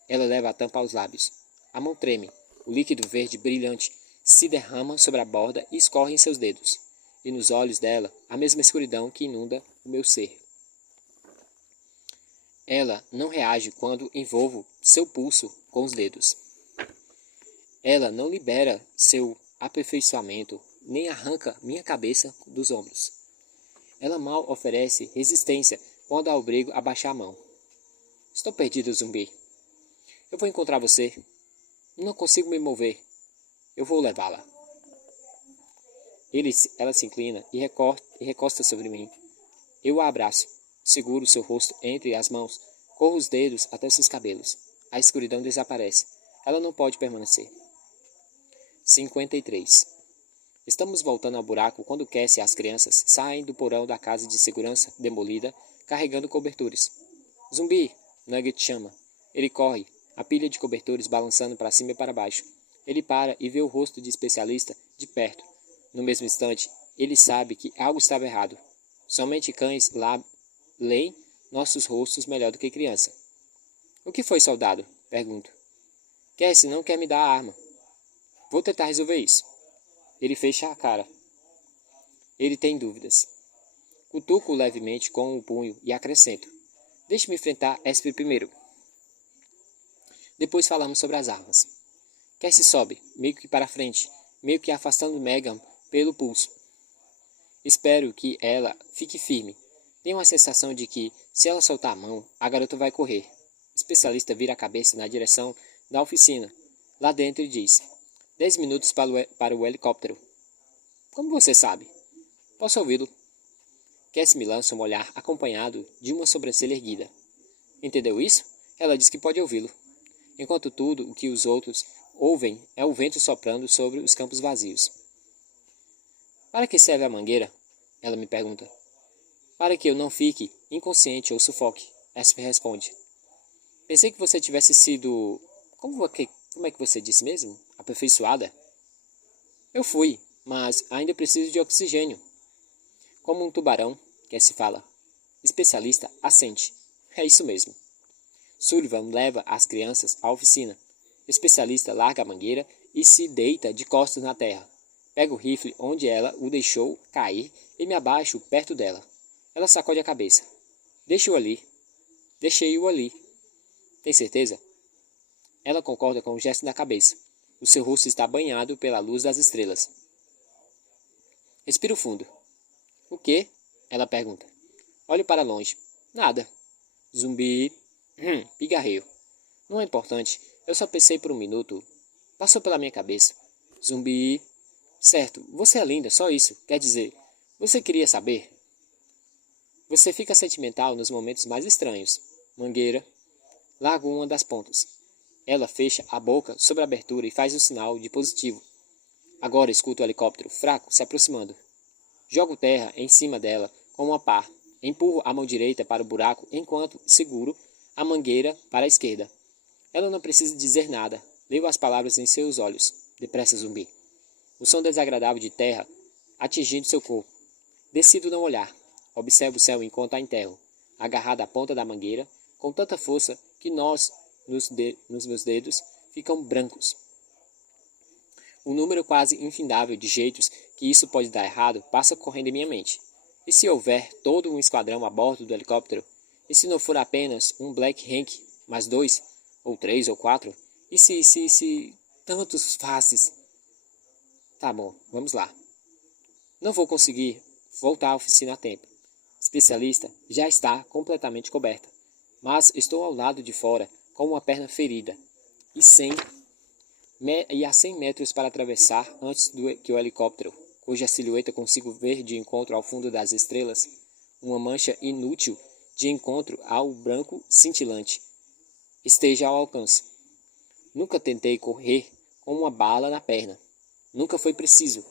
Ela leva a tampa aos lábios. A mão treme. O líquido verde brilhante se derrama sobre a borda e escorre em seus dedos. E nos olhos dela, a mesma escuridão que inunda o meu ser. Ela não reage quando envolvo seu pulso com os dedos. Ela não libera seu aperfeiçoamento, nem arranca minha cabeça dos ombros. Ela mal oferece resistência quando a obrigo a baixar a mão. Estou perdido, Zumbi. Eu vou encontrar você. Não consigo me mover. Eu vou levá-la. Ela se inclina e recosta sobre mim. Eu a abraço. Seguro seu rosto entre as mãos. Corro os dedos até seus cabelos. A escuridão desaparece. Ela não pode permanecer. 53. Estamos voltando ao buraco quando Cassie e as crianças saem do porão da casa de segurança demolida, carregando cobertores. Zumbi! Nugget chama. Ele corre, a pilha de cobertores balançando para cima e para baixo. Ele para e vê o rosto de especialista de perto. No mesmo instante, ele sabe que algo estava errado. Somente cães leem nossos rostos melhor do que criança. O que foi, soldado? Pergunto. Cassie não quer me dar a arma. Vou tentar resolver isso. Ele fecha a cara. Ele tem dúvidas. Cutuco levemente com o punho e acrescento. Deixe-me enfrentar Esper primeiro. Depois falamos sobre as armas. Cassie sobe, meio que para frente, meio que afastando Megan pelo pulso. Espero que ela fique firme. Tenho a sensação de que, se ela soltar a mão, a garota vai correr. O especialista vira a cabeça na direção da oficina. Lá dentro e diz: 10 minutos para o helicóptero. Como você sabe? Posso ouvi-lo. Cassie me lança um olhar acompanhado de uma sobrancelha erguida. Entendeu isso? Ela diz que pode ouvi-lo. Enquanto tudo o que os outros ouvem é o vento soprando sobre os campos vazios. Para que serve a mangueira? Ela me pergunta. Para que eu não fique inconsciente ou sufoque, Esper responde. Pensei que você tivesse sido... Como é que você disse mesmo? Aperfeiçoada? Eu fui, mas ainda preciso de oxigênio. Como um tubarão, Cassie fala. Especialista assente. É isso mesmo. Sullivan leva as crianças à oficina. Especialista larga a mangueira e se deita de costas na terra. Pega o rifle onde ela o deixou cair e me abaixo perto dela. Ela sacode a cabeça. Deixe-o ali. Deixei-o ali. Tem certeza? Ela concorda com o gesto da cabeça. O seu rosto está banhado pela luz das estrelas. Respiro fundo. O quê? Ela pergunta. Olho para longe. Nada. Zumbi. Pigarreio. Não é importante. Eu só pensei por um minuto. Passou pela minha cabeça. Zumbi. Certo, você é linda, só isso. Quer dizer, você queria saber? Você fica sentimental nos momentos mais estranhos. Mangueira. Largo uma das pontas. Ela fecha a boca sobre a abertura e faz um sinal de positivo. Agora escuto o helicóptero, fraco, se aproximando. Jogo terra em cima dela com uma pá. Empurro a mão direita para o buraco enquanto seguro a mangueira para a esquerda. Ela não precisa dizer nada. Leio as palavras em seus olhos. Depressa, zumbi. O som desagradável de terra atingindo seu corpo. Decido não olhar. Observo o céu enquanto a enterro, agarrada à ponta da mangueira, com tanta força que nos meus dedos, ficam brancos. Um número quase infindável de jeitos que isso pode dar errado passa correndo em minha mente. E se houver todo um esquadrão a bordo do helicóptero? E se não for apenas um Black Hank, mais 2, ou 3, ou 4? E se... tantos faces... Tá bom, vamos lá. Não vou conseguir voltar à oficina a tempo. Especialista já está completamente coberta, mas estou ao lado de fora com uma perna ferida e a 100 metros para atravessar antes que o helicóptero, cuja silhueta consigo ver de encontro ao fundo das estrelas, uma mancha inútil de encontro ao branco cintilante, esteja ao alcance. Nunca tentei correr com uma bala na perna. Nunca foi preciso.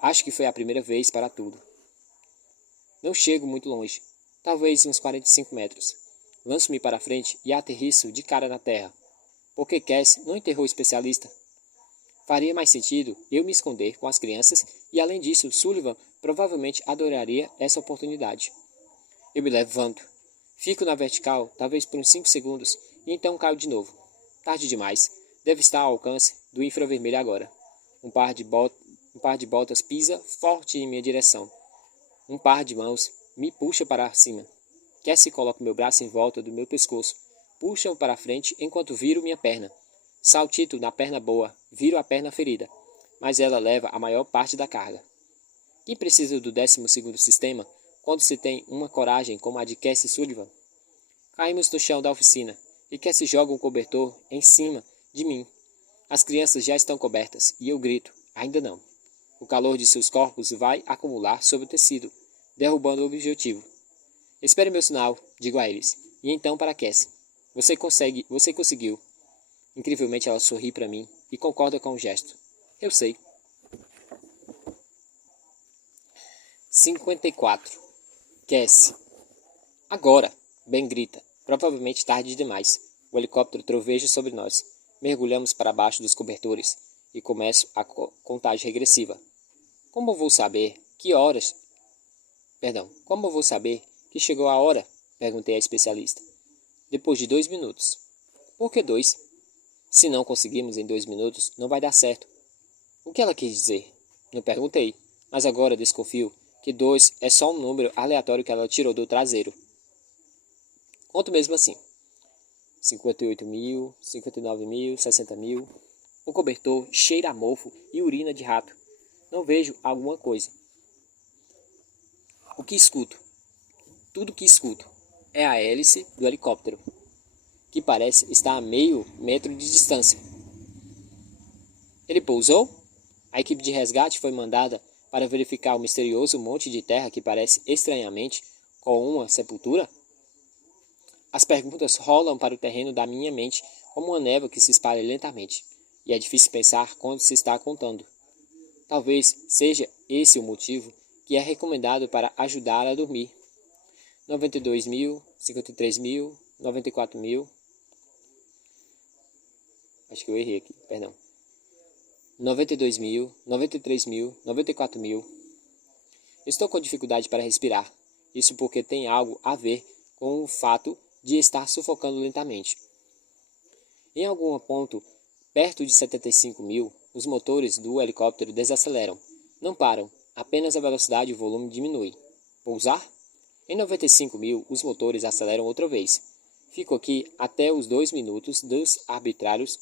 Acho que foi a primeira vez para tudo. Não chego muito longe, talvez uns 45 metros. Lanço-me para frente e aterriço de cara na terra. Por que Cass não enterrou o especialista? Faria mais sentido eu me esconder com as crianças e, além disso, Sullivan provavelmente adoraria essa oportunidade. Eu me levanto. Fico na vertical, talvez por uns 5 segundos, e então caio de novo. Tarde demais. Deve estar ao alcance do infravermelho agora. Um par de botas pisa forte em minha direção. Um par de mãos me puxa para cima. Cassie coloca meu braço em volta do meu pescoço. Puxa-o para frente enquanto viro minha perna. Saltito na perna boa, viro a perna ferida. Mas ela leva a maior parte da carga. Quem precisa do 12º sistema quando se tem uma coragem como a de Cassie Sullivan? Caímos no chão da oficina e Cassie joga um cobertor em cima de mim. As crianças já estão cobertas e eu grito, ainda não. O calor de seus corpos vai acumular sobre o tecido, derrubando o objetivo. Espere meu sinal, digo a eles, e então para Cassie. Você conseguiu. Incrivelmente ela sorri para mim e concorda com o gesto. Eu sei. 54. Cassie. Agora, Ben grita, provavelmente tarde demais. O helicóptero troveja sobre nós. Mergulhamos para baixo dos cobertores e começo a contagem regressiva. Como vou saber que chegou a hora? Perguntei à especialista. Depois de 2 minutos. Por que 2? Se não conseguirmos em 2 minutos, não vai dar certo. O que ela quis dizer? Não perguntei, mas agora desconfio que 2 é só um número aleatório que ela tirou do traseiro. Conto mesmo assim. 58.000, 59.000, 60.000. O cobertor cheira a mofo e urina de rato. Não vejo alguma coisa. O que escuto? Tudo que escuto é a hélice do helicóptero, que parece estar a meio metro de distância. Ele pousou? A equipe de resgate foi mandada para verificar o misterioso monte de terra que parece estranhamente com uma sepultura? As perguntas rolam para o terreno da minha mente como uma névoa que se espalha lentamente, e é difícil pensar quando se está contando. Talvez seja esse o motivo que é recomendado para ajudar a dormir. 92.000, 53.000, 94.000. Acho que eu errei aqui, perdão. 92.000, 93.000, 94.000. Estou com dificuldade para respirar. Isso porque tem algo a ver com o fato de estar sufocando lentamente. Em algum ponto, perto de 75.000, os motores do helicóptero desaceleram. Não param, apenas a velocidade e o volume diminuem. Pousar? Em 95.000, os motores aceleram outra vez. Fico aqui até os 2 minutos arbitrários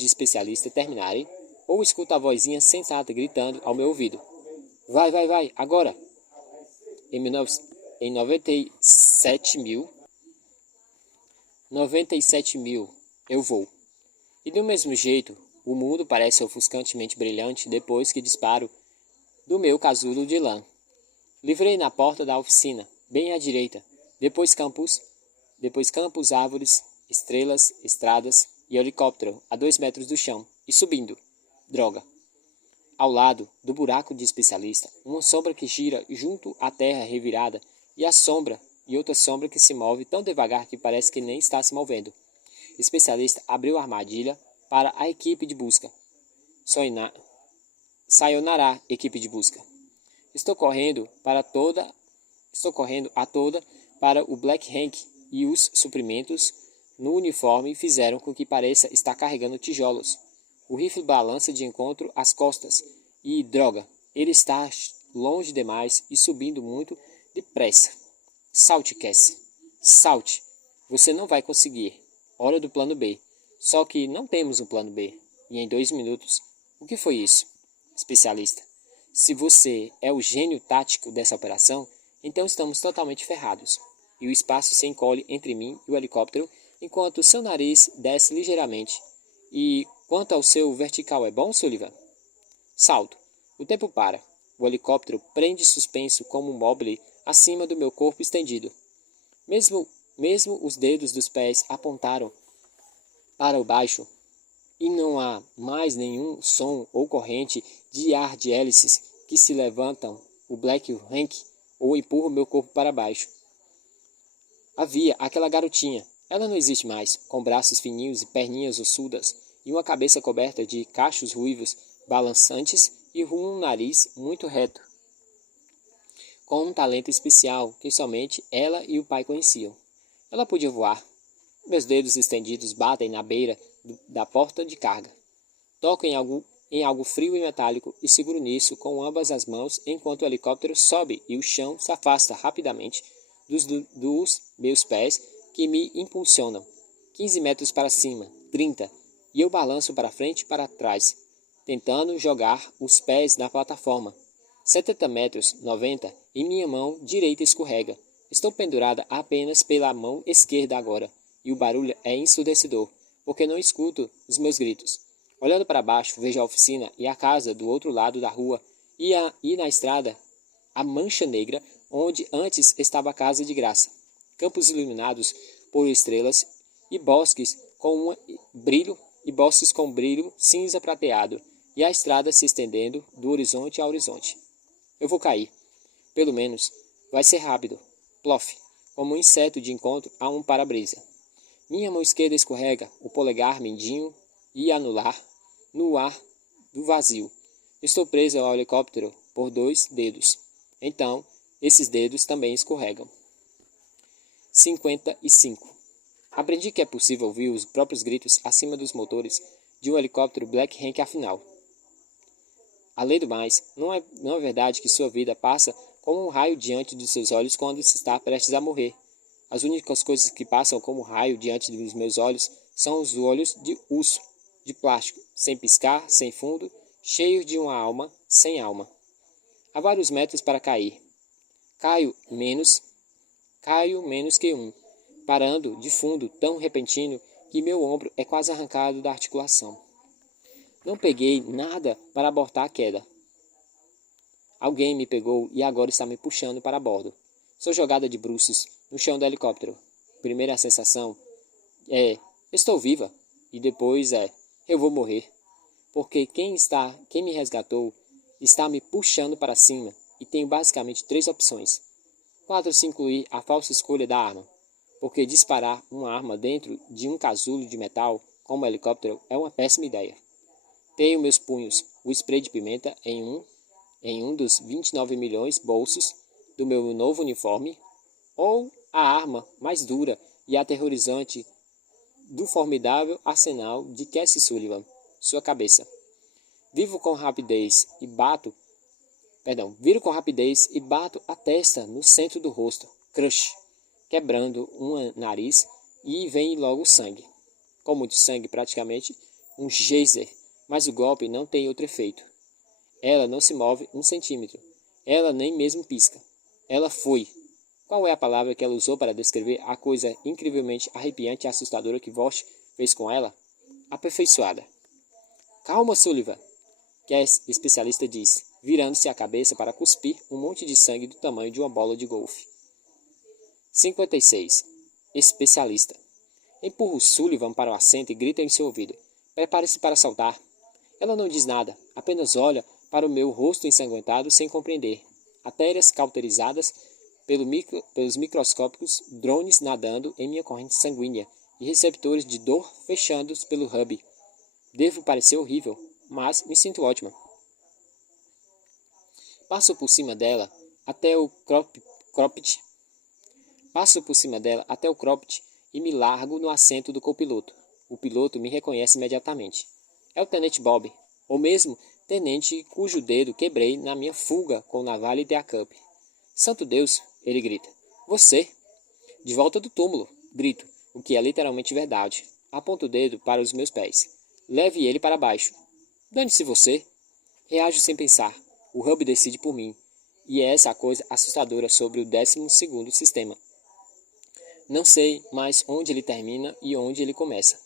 de especialista terminarem, ou escuto a vozinha sensata gritando ao meu ouvido. Vai, agora! Em 19 em 97 mil eu vou. E do mesmo jeito, o mundo parece ofuscantemente brilhante depois que disparo do meu casulo de lã. Livrei na porta da oficina, bem à direita, depois campos, árvores, estrelas, estradas e helicóptero a 2 metros do chão, e subindo. Droga. Ao lado do buraco de especialista, uma sombra que gira junto à terra revirada e outra sombra que se move tão devagar que parece que nem está se movendo. Especialista abriu a armadilha para a equipe de busca. Sayonara, equipe de busca. Estou correndo a toda para o Black Hank e os suprimentos no uniforme fizeram com que pareça estar carregando tijolos. O rifle balança de encontro às costas e, droga, ele está longe demais e subindo muito depressa. Salte, Cassie. Salte. Você não vai conseguir. Hora do plano B. Só que não temos um plano B. E em 2 minutos... O que foi isso? Especialista. Se você é o gênio tático dessa operação, então estamos totalmente ferrados. E o espaço se encolhe entre mim e o helicóptero, enquanto seu nariz desce ligeiramente. E quanto ao seu vertical é bom, Sullivan? Salto. O tempo para. O helicóptero prende suspenso como um mobile acima do meu corpo estendido. Mesmo os dedos dos pés apontaram para o baixo, e não há mais nenhum som ou corrente de ar de hélices que se levantam o Black Hank ou empurram meu corpo para baixo. Havia aquela garotinha. Ela não existe mais, com braços fininhos e perninhas ossudas, e uma cabeça coberta de cachos ruivos balançantes e um nariz muito reto, com um talento especial que somente ela e o pai conheciam. Ela podia voar. Meus dedos estendidos batem na beira da porta de carga. Toco em algo frio e metálico e seguro nisso com ambas as mãos enquanto o helicóptero sobe e o chão se afasta rapidamente dos meus pés que me impulsionam. 15 metros para cima, 30, e eu balanço para frente e para trás, tentando jogar os pés na plataforma. 70 metros, 90, e minha mão direita escorrega. Estou pendurada apenas pela mão esquerda agora, e o barulho é ensurdecedor, porque não escuto os meus gritos. Olhando para baixo, vejo a oficina e a casa do outro lado da rua, e na estrada a mancha negra, onde antes estava a casa de graça. Campos iluminados por estrelas e bosques com brilho cinza prateado, e a estrada se estendendo do horizonte a horizonte. Eu vou cair. Pelo menos vai ser rápido. Plof, como um inseto de encontro a um para-brisa. Minha mão esquerda escorrega, o polegar mindinho e anular no ar do vazio. Estou preso ao helicóptero por 2 dedos. Então, esses dedos também escorregam. 55. Aprendi que é possível ouvir os próprios gritos acima dos motores de um helicóptero Black Hank afinal. Além do mais, não é verdade que sua vida passa como um raio diante dos seus olhos quando se está prestes a morrer. As únicas coisas que passam como raio diante dos meus olhos são os olhos de urso, de plástico, sem piscar, sem fundo, cheios de uma alma, sem alma. Há vários metros para cair. Caio menos que um, parando de fundo tão repentino que meu ombro é quase arrancado da articulação. Não peguei nada para abortar a queda. Alguém me pegou e agora está me puxando para bordo. Sou jogada de bruços no chão do helicóptero. Primeira sensação é, estou viva. E depois eu vou morrer. Porque quem me resgatou está me puxando para cima e tenho basicamente 3 opções. 4 se incluir a falsa escolha da arma. Porque disparar uma arma dentro de um casulo de metal, como um helicóptero, é uma péssima ideia. Tenho meus punhos, o spray de pimenta em um dos 29 milhões bolsos do meu novo uniforme, ou a arma mais dura e aterrorizante do formidável arsenal de Cassie Sullivan, sua cabeça. Viro com rapidez e bato a testa no centro do rosto, crush, quebrando um nariz e vem logo o sangue. Com muito sangue, praticamente um geyser. Mas o golpe não tem outro efeito. Ela não se move 1 centímetro. Ela nem mesmo pisca. Ela foi. Qual é a palavra que ela usou para descrever a coisa incrivelmente arrepiante e assustadora que Vosh fez com ela? Aperfeiçoada. Calma, Sullivan, que a especialista disse, virando-se a cabeça para cuspir um monte de sangue do tamanho de uma bola de golfe. 56. Especialista. Empurra o Sullivan para o assento e grita em seu ouvido. Prepare-se para saltar. Ela não diz nada, apenas olha para o meu rosto ensanguentado sem compreender. Artérias cauterizadas pelos microscópicos drones nadando em minha corrente sanguínea e receptores de dor fechados pelo hub. Devo parecer horrível, mas me sinto ótima. Passo por cima dela até o cropped. E me largo no assento do copiloto. O piloto me reconhece imediatamente. É o Tenente Bob, ou mesmo tenente cujo dedo quebrei na minha fuga com o navalha de Acup. Santo Deus, ele grita. Você! De volta do túmulo, grito, o que é literalmente verdade. Aponto o dedo para os meus pés. Leve ele para baixo. Dane-se você. Reajo sem pensar. O hub decide por mim. E é essa a coisa assustadora sobre o 12º sistema. Não sei mais onde ele termina e onde ele começa.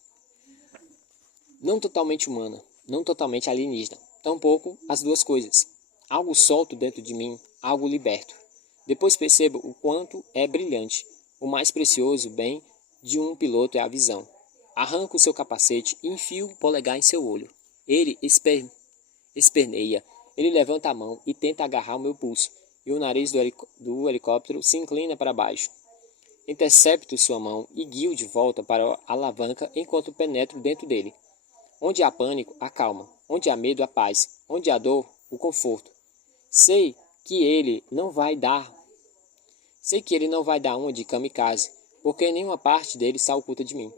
Não totalmente humana, não totalmente alienígena. Tampouco as duas coisas. Algo solto dentro de mim, algo liberto. Depois percebo o quanto é brilhante. O mais precioso bem de um piloto é a visão. Arranco o seu capacete e enfio o polegar em seu olho. Ele esperneia. Ele levanta a mão e tenta agarrar o meu pulso. E o nariz do helicóptero se inclina para baixo. Intercepto sua mão e guio de volta para a alavanca enquanto penetro dentro dele. Onde há pânico, há calma. Onde há medo, há paz. Onde há dor, o conforto. Sei que ele não vai dar uma de kamikaze, porque nenhuma parte dele está oculta de mim.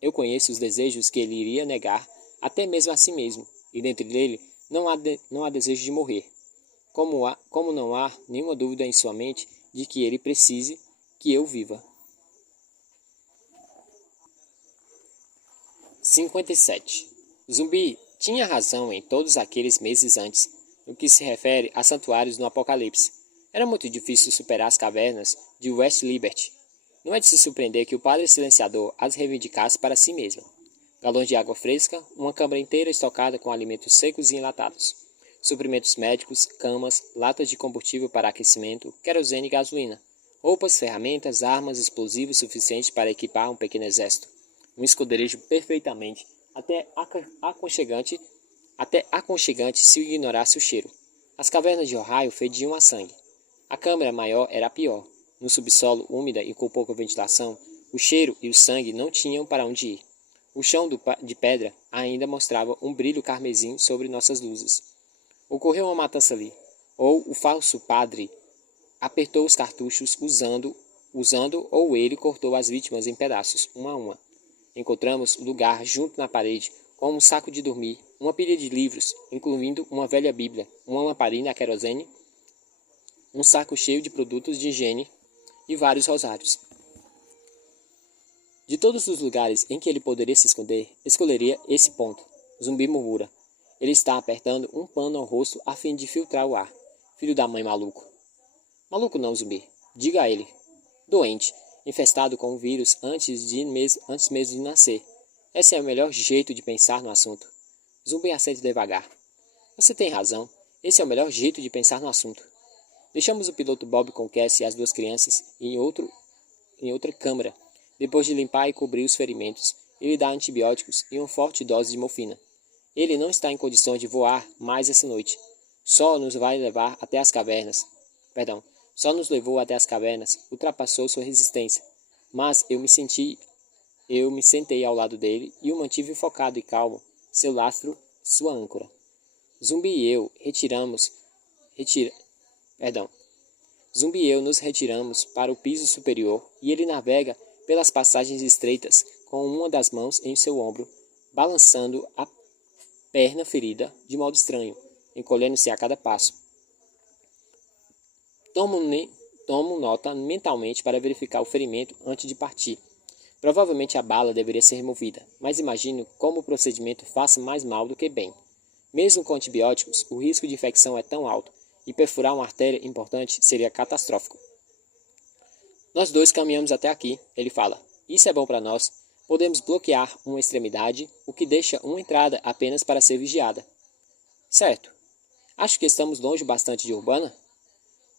Eu conheço os desejos que ele iria negar, até mesmo a si mesmo, e dentro dele não há desejo de morrer. Como não há nenhuma dúvida em sua mente de que ele precise que eu viva. 57. Zumbi tinha razão em todos aqueles meses antes, no que se refere a santuários no Apocalipse. Era muito difícil superar as cavernas de West Liberty. Não é de se surpreender que o Padre Silenciador as reivindicasse para si mesmo. Galões de água fresca, uma câmara inteira estocada com alimentos secos e enlatados, suprimentos médicos, camas, latas de combustível para aquecimento, querosene e gasolina, roupas, ferramentas, armas, explosivos suficientes para equipar um pequeno exército. Um esconderijo perfeitamente até aconchegante se ignorasse o cheiro. As cavernas de Ohio fediam a sangue. A câmara maior era a pior. No subsolo, úmida e com pouca ventilação, o cheiro e o sangue não tinham para onde ir. O chão de pedra ainda mostrava um brilho carmesim sobre nossas luzes. Ocorreu uma matança ali. Ou o falso padre apertou os cartuchos usando ou ele cortou as vítimas em pedaços, uma a uma. Encontramos o lugar junto na parede, com um saco de dormir, uma pilha de livros, incluindo uma velha bíblia, uma lamparina a querosene, um saco cheio de produtos de higiene e vários rosários. De todos os lugares em que ele poderia se esconder, escolheria esse ponto. Zumbi murmura. Ele está apertando um pano ao rosto a fim de filtrar o ar. Filho da mãe maluco. Maluco não, Zumbi. Diga a ele. Doente, infestado com o vírus antes mesmo de nascer. Esse é o melhor jeito de pensar no assunto. Zumbi assente devagar. Você tem razão. Esse é o melhor jeito de pensar no assunto. Deixamos o piloto Bob com Cassie e as duas crianças em outra câmara, depois de limpar e cobrir os ferimentos, e lhe dar antibióticos e uma forte dose de morfina. Ele não está em condições de voar mais essa noite. Só nos levou até as cavernas, ultrapassou sua resistência. Mas eu me sentei ao lado dele e o mantive focado e calmo, seu lastro, sua âncora. Zumbi e eu nos retiramos para o piso superior e ele navega pelas passagens estreitas com uma das mãos em seu ombro, balançando a perna ferida de modo estranho, encolhendo-se a cada passo. Tomo nota mentalmente para verificar o ferimento antes de partir. Provavelmente a bala deveria ser removida, mas imagino como o procedimento faça mais mal do que bem. Mesmo com antibióticos, o risco de infecção é tão alto, e perfurar uma artéria importante seria catastrófico. Nós dois caminhamos até aqui, ele fala. Isso é bom para nós. Podemos bloquear uma extremidade, o que deixa uma entrada apenas para ser vigiada. Certo. Acho que estamos longe bastante de Urbana.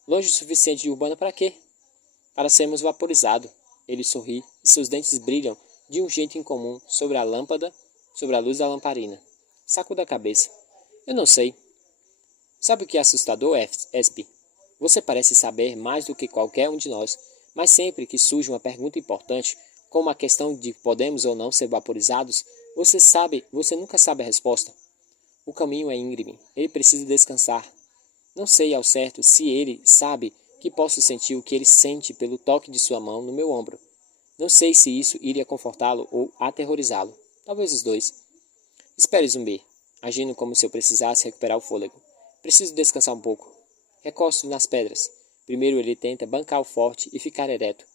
Longe o suficiente de Urbana para quê? Para sermos vaporizados. Ele sorri e seus dentes brilham de um jeito incomum sobre a lâmpada, sobre a luz da lamparina. Sacuda a cabeça. Eu não sei. Sabe o que é assustador, Esp? Você parece saber mais do que qualquer um de nós, mas sempre que surge uma pergunta importante, como a questão de podemos ou não ser vaporizados, você nunca sabe a resposta. O caminho é íngreme, ele precisa descansar. Não sei ao certo se ele sabe que posso sentir o que ele sente pelo toque de sua mão no meu ombro. Não sei se isso iria confortá-lo ou aterrorizá-lo. Talvez os dois. Espere, zumbi, agindo como se eu precisasse recuperar o fôlego. Preciso descansar um pouco. Recosto nas pedras. Primeiro ele tenta bancar o forte e ficar ereto.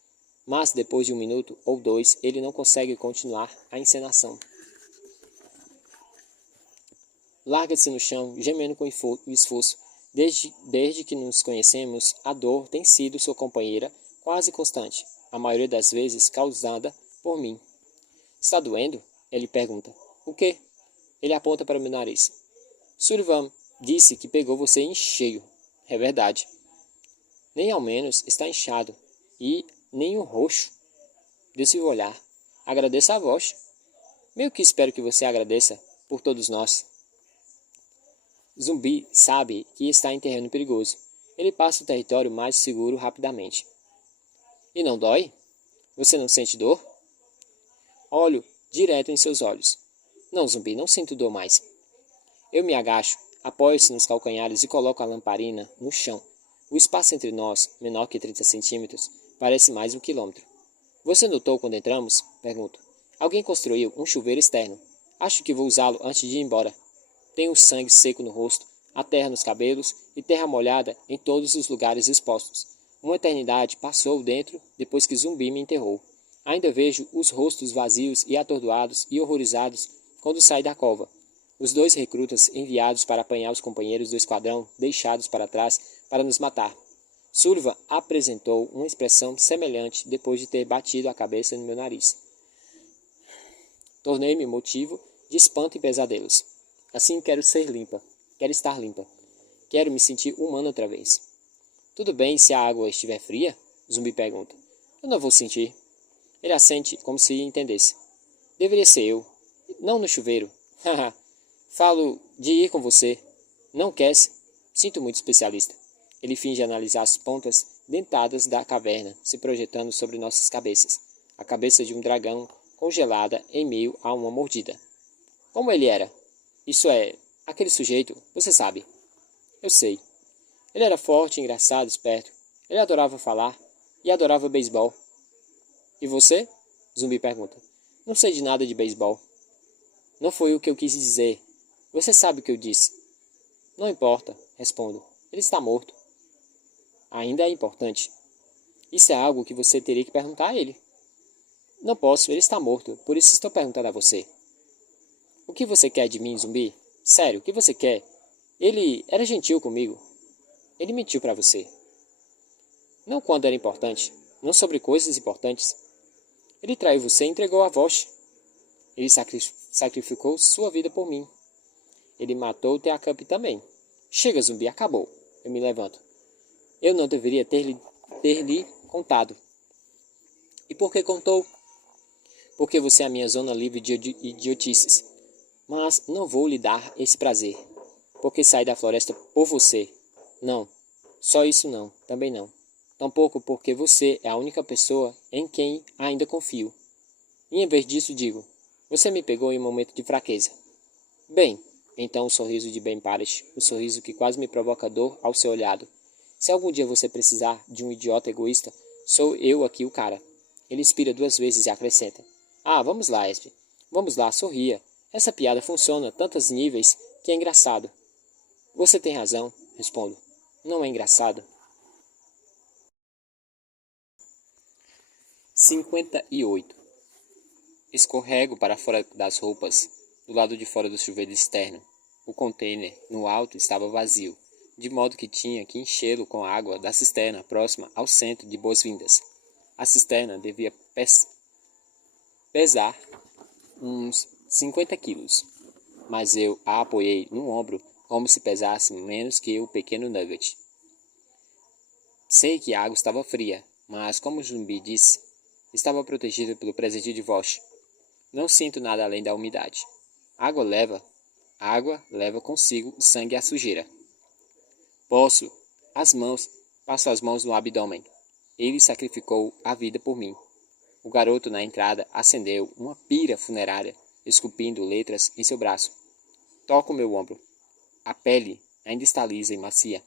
Mas depois de 1 minuto ou 2, ele não consegue continuar a encenação. Larga-se no chão, gemendo com esforço. Desde que nos conhecemos, a dor tem sido sua companheira quase constante, a maioria das vezes causada por mim. Está doendo? Ele pergunta. O quê? Ele aponta para meu nariz. Sullivan disse que pegou você em cheio. É verdade. Nem ao menos está inchado. E nem um roxo. Desvio o olhar. Agradeça a voz. Meio que espero que você agradeça por todos nós. Zumbi sabe que está em terreno perigoso. Ele passa o território mais seguro rapidamente. E não dói? Você não sente dor? Olho direto em seus olhos. Não, zumbi, não sinto dor mais. Eu me agacho, apoio-se nos calcanhares e coloco a lamparina no chão. O espaço entre nós, menor que 30 centímetros, parece mais 1 quilômetro. Você notou quando entramos? Pergunto. Alguém construiu um chuveiro externo. Acho que vou usá-lo antes de ir embora. Tenho sangue seco no rosto, a terra nos cabelos e terra molhada em todos os lugares expostos. Uma eternidade passou dentro depois que Zumbi me enterrou. Ainda vejo os rostos vazios e atordoados e horrorizados quando saí da cova. Os 2 recrutas enviados para apanhar os companheiros do esquadrão deixados para trás para nos matar. Sullivan apresentou uma expressão semelhante depois de ter batido a cabeça no meu nariz. Tornei-me motivo de espanto e pesadelos. Assim quero ser limpa. Quero estar limpa. Quero me sentir humana outra vez. Tudo bem se a água estiver fria? Zumbi pergunta. Eu não vou sentir. Ele assente como se entendesse. Deveria ser eu. Não no chuveiro. Haha. Falo de ir com você. Não queres? Sinto muito, especialista. Ele finge analisar as pontas dentadas da caverna, se projetando sobre nossas cabeças. A cabeça de um dragão congelada em meio a uma mordida. Como ele era? Isso é, aquele sujeito, você sabe. Eu sei. Ele era forte, engraçado, esperto. Ele adorava falar e adorava beisebol. E você? Zumbi pergunta. Não sei de nada de beisebol. Não foi o que eu quis dizer. Você sabe o que eu disse. Não importa, respondo. Ele está morto. Ainda é importante. Isso é algo que você teria que perguntar a ele. Não posso, ele está morto, por isso estou perguntando a você. O que você quer de mim, zumbi? Sério, o que você quer? Ele era gentil comigo. Ele mentiu para você. Não quando era importante, não sobre coisas importantes. Ele traiu você e entregou a voz. Ele sacrificou sua vida por mim. Ele matou o Teacup também. Chega, zumbi, acabou. Eu me levanto. Eu não deveria ter lhe contado. E por que contou? Porque você é a minha zona livre de idiotices. Mas não vou lhe dar esse prazer. Porque saí da floresta por você. Não. Só isso não. Também não. Tampouco porque você é a única pessoa em quem ainda confio. E em vez disso digo, você me pegou em um momento de fraqueza. Bem, então o sorriso de Ben Parrish, o sorriso que quase me provoca dor ao ser olhado. Se algum dia você precisar de um idiota egoísta, sou eu aqui o cara. Ele inspira 2 vezes e acrescenta. Ah, vamos lá, Esp. Vamos lá, sorria. Essa piada funciona a tantos níveis que é engraçado. Você tem razão, respondo. Não é engraçado. 58. Escorrego para fora das roupas, do lado de fora do chuveiro externo. O container, no alto, estava vazio, de modo que tinha que enchê-lo com água da cisterna próxima ao centro de boas-vindas. A cisterna devia pesar uns 50 quilos, mas eu a apoiei no ombro como se pesasse menos que o pequeno Nugget. Sei que a água estava fria, mas como o zumbi disse, estava protegido pelo presente de Vosh. Não sinto nada além da umidade. Água leva consigo o sangue e a sujeira. Passo as mãos no abdômen. Ele sacrificou a vida por mim. O garoto na entrada acendeu uma pira funerária, esculpindo letras em seu braço. Toco meu ombro. A pele ainda está lisa e macia.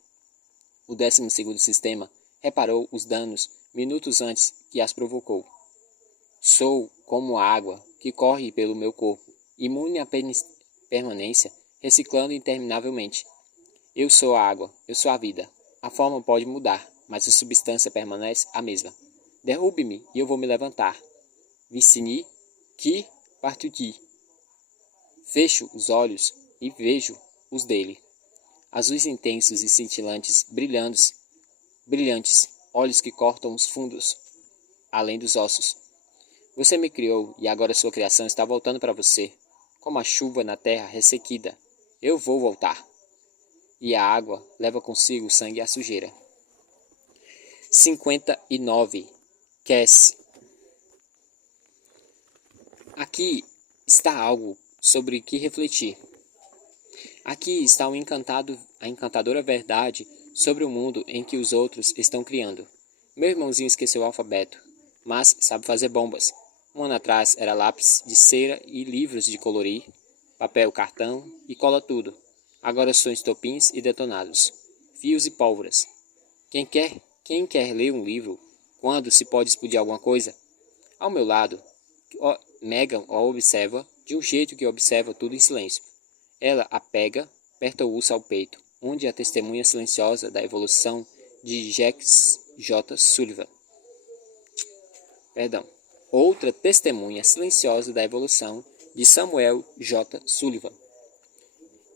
O 12º sistema reparou os danos minutos antes que as provocou. Sou como a água que corre pelo meu corpo, imune à permanência, reciclando interminavelmente. Eu sou a água, eu sou a vida. A forma pode mudar, mas a substância permanece a mesma. Derrube-me e eu vou me levantar. Vicini, que partuti. Fecho os olhos e vejo os dele. Azuis intensos e cintilantes, brilhantes, olhos que cortam os fundos, além dos ossos. Você me criou e agora sua criação está voltando para você, como a chuva na terra ressequida. Eu vou voltar. E a água leva consigo o sangue e a sujeira. 59. Cass. Aqui está algo sobre que refletir. Aqui está a encantadora verdade sobre o mundo em que os outros estão criando. Meu irmãozinho esqueceu o alfabeto, mas sabe fazer bombas. Um ano atrás era lápis de cera e livros de colorir, papel, cartão e cola tudo. Agora são estopins e detonados, fios e pólvoras. Quem quer ler um livro quando se pode explodir alguma coisa? Ao meu lado, Megan o observa de um jeito que observa tudo em silêncio. Ela apega, aperta o urso ao peito, onde a testemunha silenciosa da evolução de Jax J. Sullivan. Outra testemunha silenciosa da evolução de Samuel J. Sullivan.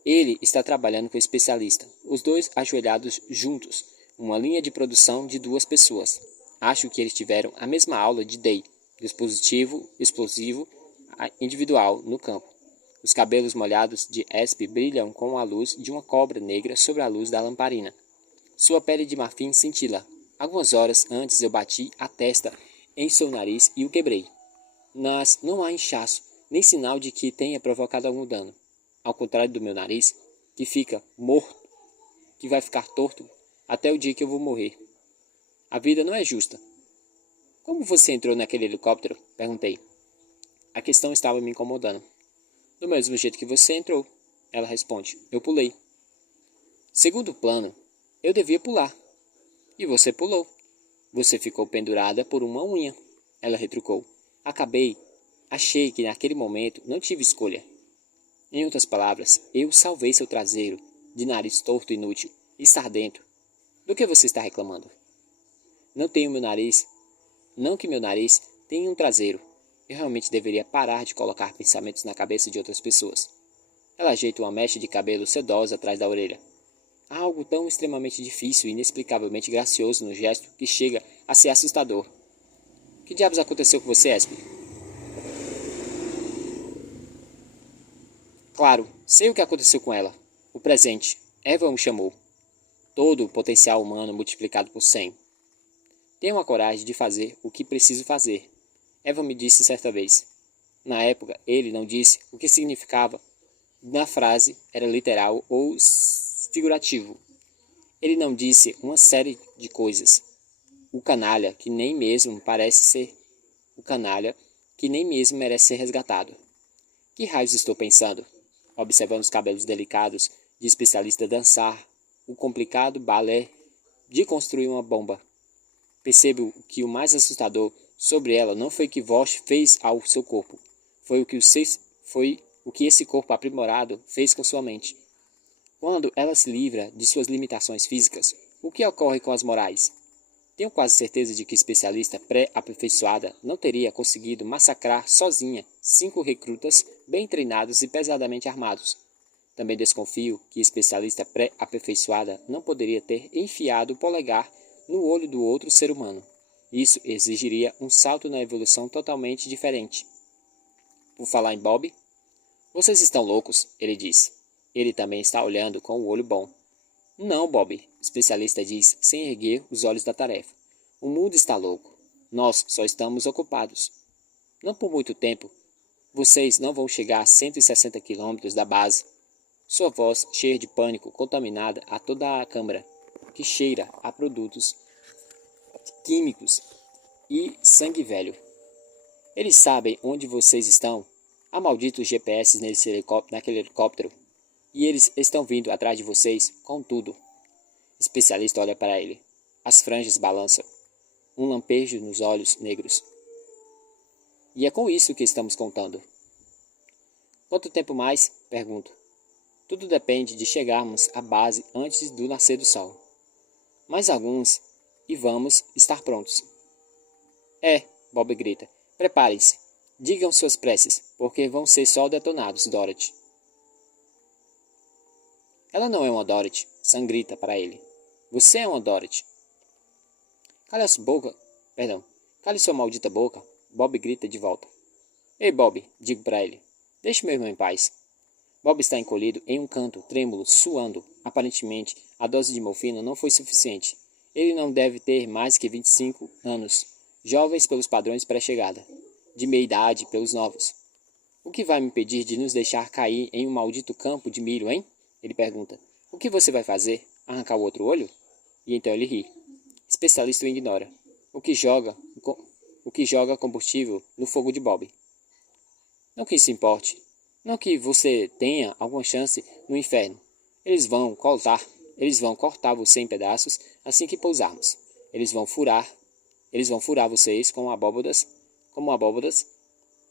Ele está trabalhando com o especialista, os dois ajoelhados juntos, uma linha de produção de 2 pessoas. Acho que eles tiveram a mesma aula de Day, dispositivo explosivo individual no campo. Os cabelos molhados de Esp brilham com a luz de uma cobra negra sobre a luz da lamparina. Sua pele de marfim cintila. Algumas horas antes eu bati a testa em seu nariz e o quebrei. Mas não há inchaço, nem sinal de que tenha provocado algum dano. Ao contrário do meu nariz, que fica morto, que vai ficar torto até o dia que eu vou morrer. A vida não é justa. Como você entrou naquele helicóptero? Perguntei. A questão estava me incomodando. Do mesmo jeito que você entrou, ela responde. Eu pulei. Segundo plano, eu devia pular. E você pulou. Você ficou pendurada por uma unha, ela retrucou. Achei que naquele momento não tive escolha. Em outras palavras, eu salvei seu traseiro, de nariz torto e inútil, e estar dentro. Do que você está reclamando? Não que meu nariz tenha um traseiro. Eu realmente deveria parar de colocar pensamentos na cabeça de outras pessoas. Ela ajeita uma mecha de cabelo sedosa atrás da orelha. Há algo tão extremamente difícil e inexplicavelmente gracioso no gesto que chega a ser assustador. Que diabos aconteceu com você, Esp? Claro, sei o que aconteceu com ela. O presente. Eva o chamou. Todo o potencial humano multiplicado por 100. Tenho a coragem de fazer o que preciso fazer. Eva me disse certa vez. Na época, ele não disse o que significava. Na frase, era literal ou figurativo. Ele não disse uma série de coisas. O canalha que nem mesmo merece ser resgatado. Que raios estou pensando? Observando os cabelos delicados de especialista dançar, o complicado balé de construir uma bomba. Percebo que o mais assustador sobre ela não foi o que Vosh fez ao seu corpo, foi o que esse corpo aprimorado fez com sua mente. Quando ela se livra de suas limitações físicas, o que ocorre com as morais? Tenho quase certeza de que a especialista pré-aperfeiçoada não teria conseguido massacrar sozinha 5 recrutas bem treinados e pesadamente armados. Também desconfio que a especialista pré-aperfeiçoada não poderia ter enfiado o polegar no olho do outro ser humano. Isso exigiria um salto na evolução totalmente diferente. Por falar em Bob, vocês estão loucos, ele diz. Ele também está olhando com o olho bom. Não, Bob, o especialista diz, sem erguer os olhos da tarefa. O mundo está louco. Nós só estamos ocupados. Não por muito tempo. Vocês não vão chegar a 160 quilômetros da base. Sua voz, cheia de pânico, contaminada a toda a câmara, que cheira a produtos químicos e sangue velho. Eles sabem onde vocês estão. Há malditos GPS naquele helicóptero. E eles estão vindo atrás de vocês com tudo. O especialista olha para ele. As franjas balançam. Um lampejo nos olhos negros. E é com isso que estamos contando. Quanto tempo mais? Pergunto. Tudo depende de chegarmos à base antes do nascer do sol. Mais alguns e vamos estar prontos. Bob grita. Preparem-se. Digam suas preces, porque vão ser só detonados, Dorothy. Ela não é uma Dorothy, Sam grita para ele. Você é uma Dorothy. Cale sua maldita boca, Bob grita de volta. Ei, Bob, digo para ele. Deixe meu irmão em paz. Bob está encolhido em um canto, trêmulo, suando. Aparentemente, a dose de morfina não foi suficiente. Ele não deve ter mais que 25 anos, jovens pelos padrões pré-chegada, de meia idade pelos novos. O que vai me impedir de nos deixar cair em um maldito campo de milho, hein? Ele pergunta. O que você vai fazer? Arrancar o outro olho? E então ele ri. Especialista o ignora. O que joga combustível no fogo de Bob. Não que isso importe. Não que você tenha alguma chance no inferno. Eles vão cortar você em pedaços assim que pousarmos. Eles vão furar vocês como abóboras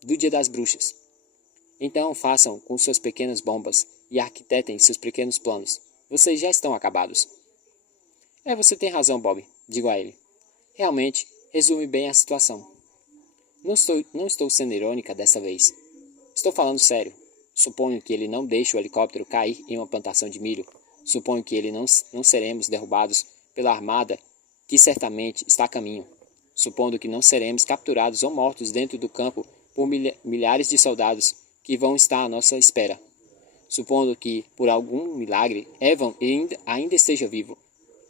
do Dia das Bruxas. Então façam com suas pequenas bombas e arquitetem seus pequenos planos. Vocês já estão acabados. Você tem razão, Bob, digo a ele. Realmente, resume bem a situação. Não estou sendo irônica dessa vez. Estou falando sério. Suponho que ele não deixe o helicóptero cair em uma plantação de milho. Suponho que ele não seremos derrubados pela armada que certamente está a caminho. Supondo que não seremos capturados ou mortos dentro do campo por milhares de soldados que vão estar à nossa espera. Supondo que, por algum milagre, Evan ainda esteja vivo.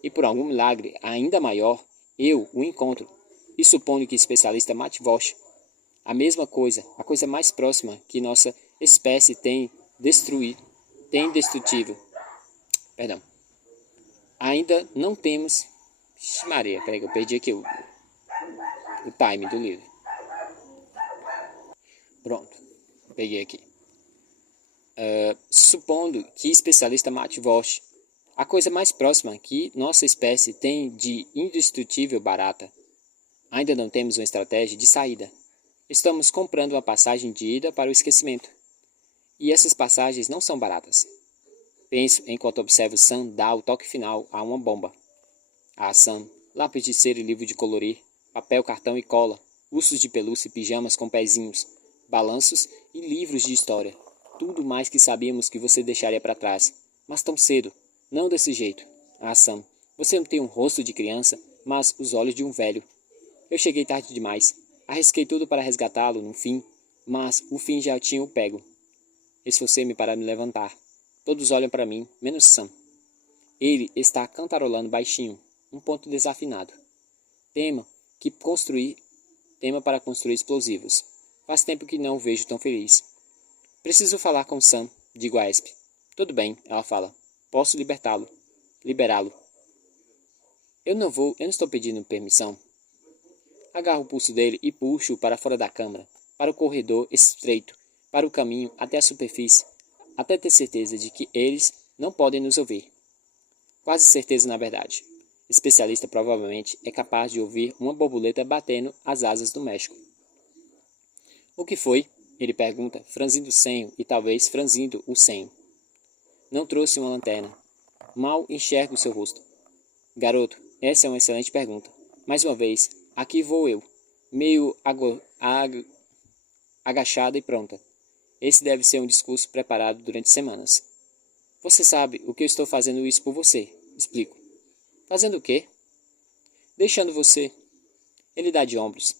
E por algum milagre ainda maior, eu o encontro. E supondo que o especialista Matt Walsh, a mesma coisa, a coisa mais próxima que nossa espécie tem destrutível. Ainda não temos... Maria, peraí que eu perdi aqui o time do livro. Pronto, peguei aqui. Supondo que especialista Matt Walsh, a coisa mais próxima que nossa espécie tem de indestrutível barata. Ainda não temos uma estratégia de saída. Estamos comprando uma passagem de ida para o esquecimento. E essas passagens não são baratas. Penso enquanto observo Sam dar o toque final a uma bomba. Sam, lápis de cera e livro de colorir, papel, cartão e cola, ursos de pelúcia e pijamas com pezinhos, balanços e livros de história. Tudo mais que sabíamos que você deixaria para trás. Mas tão cedo. Não desse jeito. Sam, você não tem um rosto de criança, mas os olhos de um velho. Eu cheguei tarde demais. Arrisquei tudo para resgatá-lo no fim, mas o fim já tinha o pego. Esforcei-me para me levantar. Todos olham para mim, menos Sam. Ele está cantarolando baixinho, um ponto desafinado. Tema para construir explosivos. Faz tempo que não o vejo tão feliz. Preciso falar com Sam, digo a Esp. Tudo bem, ela fala. Posso liberá-lo. Eu não estou pedindo permissão. Agarro o pulso dele e puxo-o para fora da câmara, para o corredor estreito, para o caminho até a superfície, até ter certeza de que eles não podem nos ouvir. Quase certeza, na verdade. Especialista provavelmente é capaz de ouvir uma borboleta batendo as asas do México. O que foi? Ele pergunta, franzindo o senho e talvez franzindo o senho. Não trouxe uma lanterna. Mal enxergo seu rosto. Garoto, essa é uma excelente pergunta. Mais uma vez, aqui vou eu, meio agachada e pronta. Esse deve ser um discurso preparado durante semanas. Você sabe o que eu estou fazendo isso por você, explico. Fazendo o quê? Deixando você. Ele dá de ombros.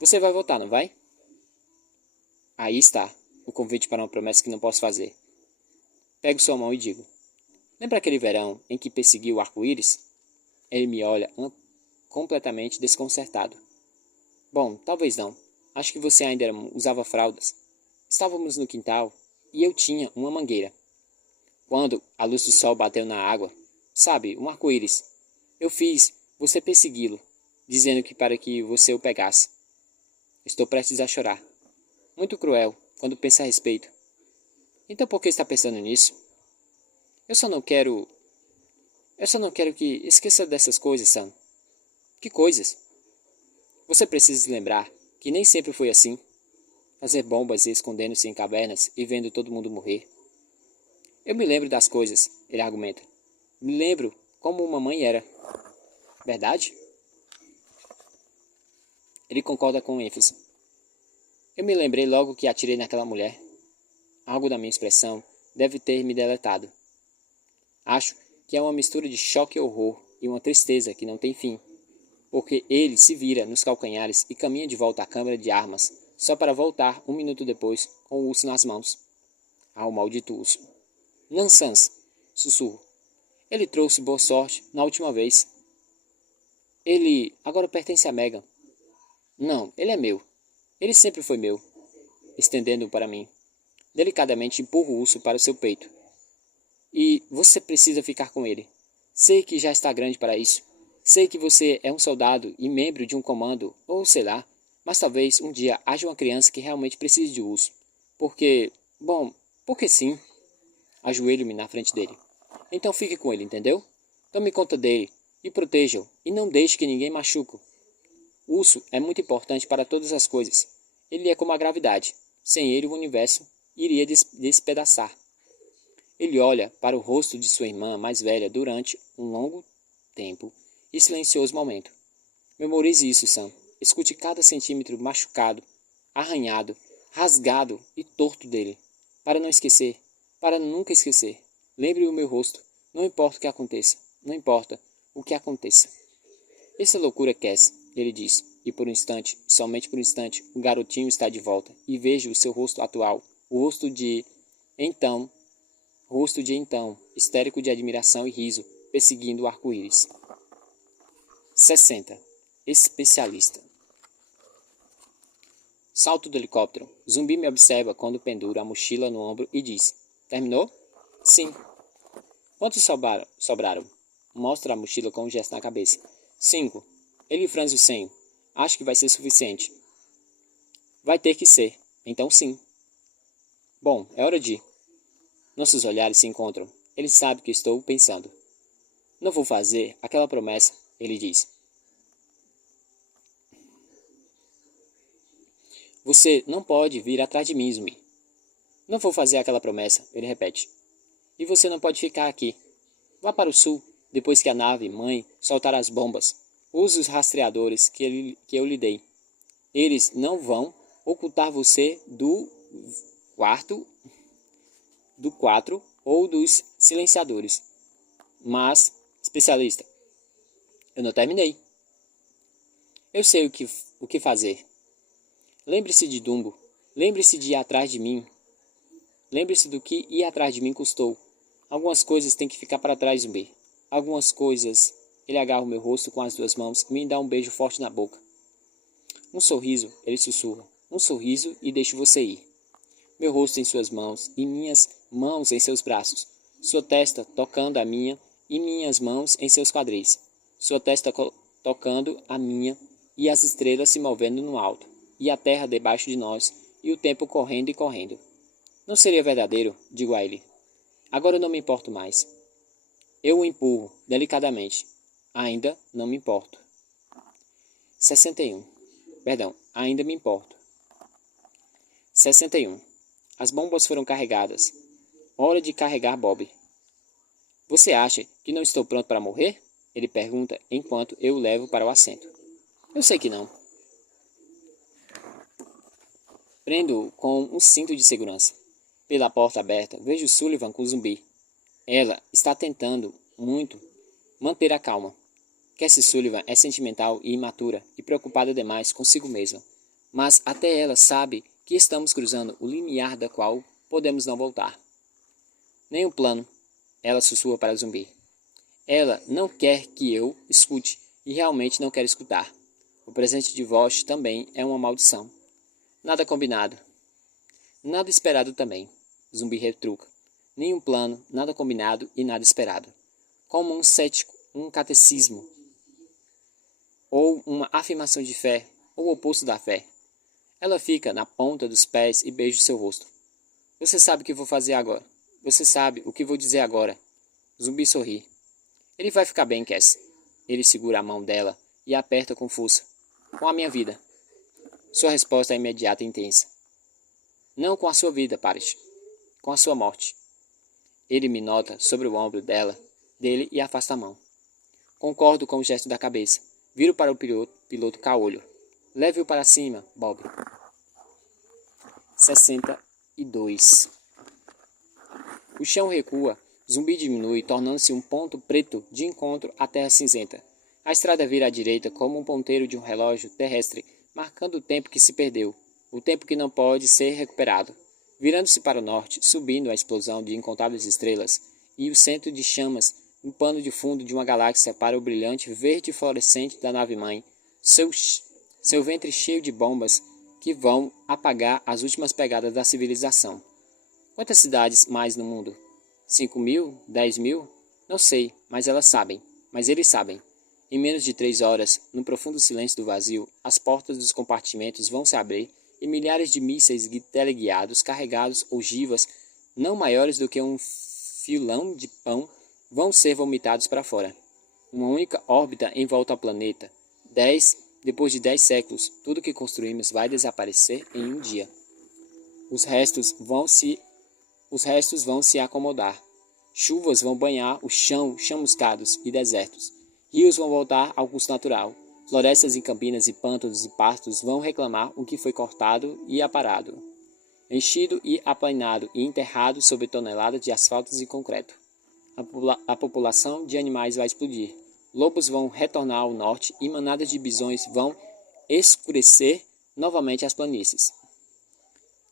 Você vai voltar, não vai? Aí está, o convite para uma promessa que não posso fazer. Pego sua mão e digo. Lembra aquele verão em que persegui o arco-íris? Ele me olha completamente desconcertado. Bom, talvez não. Acho que você ainda usava fraldas. Estávamos no quintal e eu tinha uma mangueira. Quando a luz do sol bateu na água, sabe, um arco-íris, eu fiz você persegui-lo, dizendo que para que você o pegasse. Estou prestes a chorar. Muito cruel, quando penso a respeito. Então por que está pensando nisso? Eu só não quero que esqueça dessas coisas, Sam. Que coisas? Você precisa se lembrar que nem sempre foi assim. Fazer bombas e escondendo-se em cavernas e vendo todo mundo morrer. Eu me lembro das coisas, ele argumenta. Me lembro como uma mãe era. Verdade? Ele concorda com ênfase. Eu me lembrei logo que atirei naquela mulher. Algo da minha expressão deve ter me deletado. Acho que é uma mistura de choque e horror e uma tristeza que não tem fim, porque ele se vira nos calcanhares e caminha de volta à câmara de armas, só para voltar um minuto depois com o urso nas mãos. Ah, o maldito urso. Nansans, sussurro. Ele trouxe boa sorte na última vez. Ele agora pertence a Megan. Não, ele é meu. Ele sempre foi meu. Estendendo-o para mim. Delicadamente empurro o urso para o seu peito. E você precisa ficar com ele. Sei que já está grande para isso. Sei que você é um soldado e membro de um comando, ou sei lá, mas talvez um dia haja uma criança que realmente precise de urso. Porque sim. Ajoelho-me na frente dele. Então fique com ele, entendeu? Tome conta dele e proteja-o e não deixe que ninguém machuque-o. O urso é muito importante para todas as coisas. Ele é como a gravidade. Sem ele o universo iria despedaçar. Ele olha para o rosto de sua irmã mais velha durante um longo tempo e silencioso momento. Memorize isso, Sam. Escute cada centímetro machucado, arranhado, rasgado e torto dele. Para não esquecer. Para nunca esquecer. Lembre o meu rosto. Não importa o que aconteça. Não importa o que aconteça. Essa loucura, Cass, ele diz. E por um instante, somente por um instante, o garotinho está de volta. E vejo o seu rosto atual. O rosto de então, histérico de admiração e riso, perseguindo o arco-íris. 60. Especialista. Salto do helicóptero. Zumbi me observa quando pendura a mochila no ombro e diz: Terminou? Sim. Quantos sobraram? Mostra a mochila com um gesto na cabeça. 5. Ele franze o senho. Acho que vai ser suficiente. Vai ter que ser. Então sim. Bom, é hora de ir. Nossos olhares se encontram. Ele sabe o que estou pensando. Não vou fazer aquela promessa, ele diz. Você não pode vir atrás de mim, Zumbi. Não vou fazer aquela promessa, ele repete. E você não pode ficar aqui. Vá para o sul, depois que a nave mãe soltar as bombas. Use os rastreadores que eu lhe dei. Eles não vão ocultar você do quarto, do 4 ou dos silenciadores. Mas, especialista, eu não terminei. Eu sei o que fazer. Lembre-se de Dumbo. Lembre-se de ir atrás de mim. Lembre-se do que ir atrás de mim custou. Algumas coisas têm que ficar para trás, Zumbi. Algumas coisas... Ele agarra o meu rosto com as duas mãos e me dá um beijo forte na boca. Um sorriso, ele sussurra. Um sorriso e deixo você ir. Meu rosto em suas mãos e minhas mãos em seus braços. Sua testa tocando a minha e minhas mãos em seus quadris. Sua testa tocando a minha e as estrelas se movendo no alto. E a terra debaixo de nós e o tempo correndo e correndo. Não seria verdadeiro, digo a ele. Agora eu não me importo mais. Eu o empurro, delicadamente. Ainda não me importo. 61. Perdão, ainda me importo. 61. As bombas foram carregadas. Hora de carregar Bob. Você acha que não estou pronto para morrer? Ele pergunta enquanto eu o levo para o assento. Eu sei que não. Prendo-o com um cinto de segurança. Pela porta aberta, vejo Sullivan com o Zumbi. Ela está tentando muito manter a calma. Cassie Sullivan é sentimental e imatura e preocupada demais consigo mesma, mas até ela sabe que estamos cruzando o limiar da qual podemos não voltar. Nem o plano, ela sussurra para o zumbi. Ela não quer que eu escute e realmente não quer escutar. O presente de Vosh também é uma maldição. Nada combinado. Nada esperado também. Zumbi retruca. Nenhum plano, nada combinado e nada esperado. Como um cético, um catecismo, ou uma afirmação de fé, ou o oposto da fé. Ela fica na ponta dos pés e beija seu rosto. Você sabe o que vou fazer agora. Você sabe o que vou dizer agora. Zumbi sorri. Ele vai ficar bem, Cass. Ele segura a mão dela e a aperta com força. Com a minha vida. Sua resposta é imediata e intensa. Não com a sua vida, Parrish. Com a sua morte. Ele me nota sobre o ombro dele e afasta a mão. Concordo com o gesto da cabeça. Viro para o piloto caolho. Leve-o para cima, Bob. 62. O chão recua. Zumbi diminui, tornando-se um ponto preto de encontro à terra cinzenta. A estrada vira à direita como um ponteiro de um relógio terrestre, marcando o tempo que se perdeu, o tempo que não pode ser recuperado. Virando-se para o norte, subindo a explosão de incontáveis estrelas, e o centro de chamas, um pano de fundo de uma galáxia para o brilhante verde fluorescente da nave-mãe, seu ventre cheio de bombas que vão apagar as últimas pegadas da civilização. Quantas cidades mais no mundo? 5.000? 10.000? Não sei, mas elas sabem. Mas eles sabem. Em menos de 3 horas, no profundo silêncio do vazio, as portas dos compartimentos vão se abrir e milhares de mísseis teleguiados, carregados ogivas não maiores do que um filão de pão, vão ser vomitados para fora. Uma única órbita em volta ao planeta. Depois de 10 séculos, tudo que construímos vai desaparecer em um dia. Os restos vão se acomodar. Chuvas vão banhar o chão chamuscados e desertos. Rios vão voltar ao curso natural. Florestas em campinas e pântanos e pastos vão reclamar o que foi cortado e aparado, enchido e aplainado e enterrado sob toneladas de asfalto e concreto. A população de animais vai explodir. Lobos vão retornar ao norte e manadas de bisões vão escurecer novamente as planícies.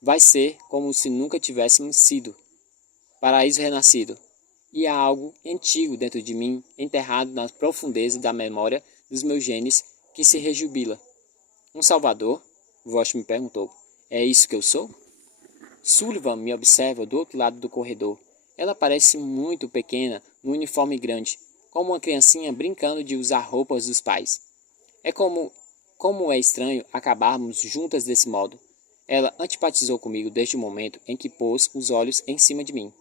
Vai ser como se nunca tivéssemos sido. Paraíso renascido. E há algo antigo dentro de mim, enterrado na profundeza da memória dos meus genes, que se rejubila. Um salvador? Vosh me perguntou. É isso que eu sou? Sullivan me observa do outro lado do corredor. Ela parece muito pequena, no uniforme grande, como uma criancinha brincando de usar roupas dos pais. É como é estranho acabarmos juntas desse modo. Ela antipatizou comigo desde o momento em que pôs os olhos em cima de mim.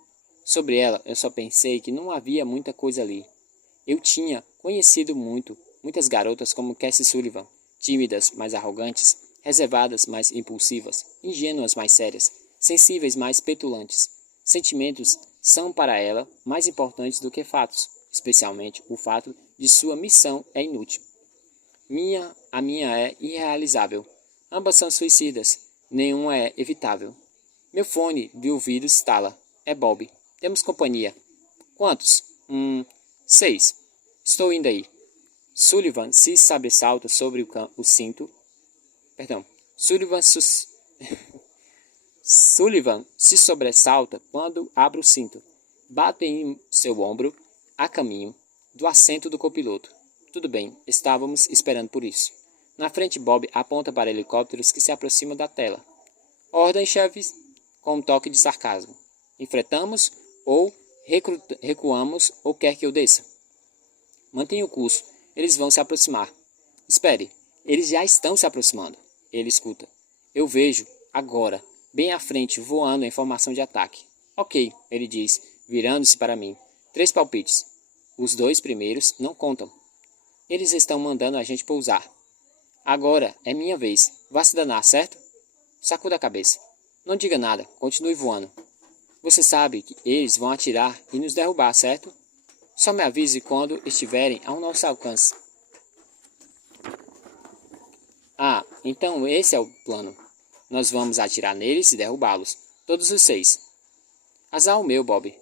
Sobre ela, eu só pensei que não havia muita coisa ali. Eu tinha conhecido muitas garotas como Cassie Sullivan, tímidas, mais arrogantes, reservadas, mais impulsivas, ingênuas, mais sérias, sensíveis, mais petulantes. Sentimentos são para ela mais importantes do que fatos, especialmente o fato de sua missão é inútil. A minha é irrealizável. Ambas são suicidas, nenhuma é evitável. Meu fone de ouvido estala. É Bob. Temos companhia. Quantos? 6. Estou indo aí. Sullivan se sobressalta sobre o cinto. Perdão. Sullivan se sobressalta quando abre o cinto. Bate em seu ombro, a caminho do assento do copiloto. Tudo bem, estávamos esperando por isso. Na frente, Bob aponta para helicópteros que se aproximam da tela. Ordem, chefes, com um toque de sarcasmo. Enfrentamos ou recuamos ou quer que eu desça? Mantenha o curso. Eles vão se aproximar. Espere, eles já estão se aproximando. Ele escuta. Eu vejo, agora, bem à frente, voando em formação de ataque. Ok, ele diz, virando-se para mim. 3 palpites. Os 2 primeiros não contam. Eles estão mandando a gente pousar. Agora é minha vez. Vá se danar, certo? Sacuda a cabeça. Não diga nada, continue voando. Você sabe que eles vão atirar e nos derrubar, certo? Só me avise quando estiverem ao nosso alcance. Ah, então esse é o plano. Nós vamos atirar neles e derrubá-los. Todos os 6. Azar o meu, Bob.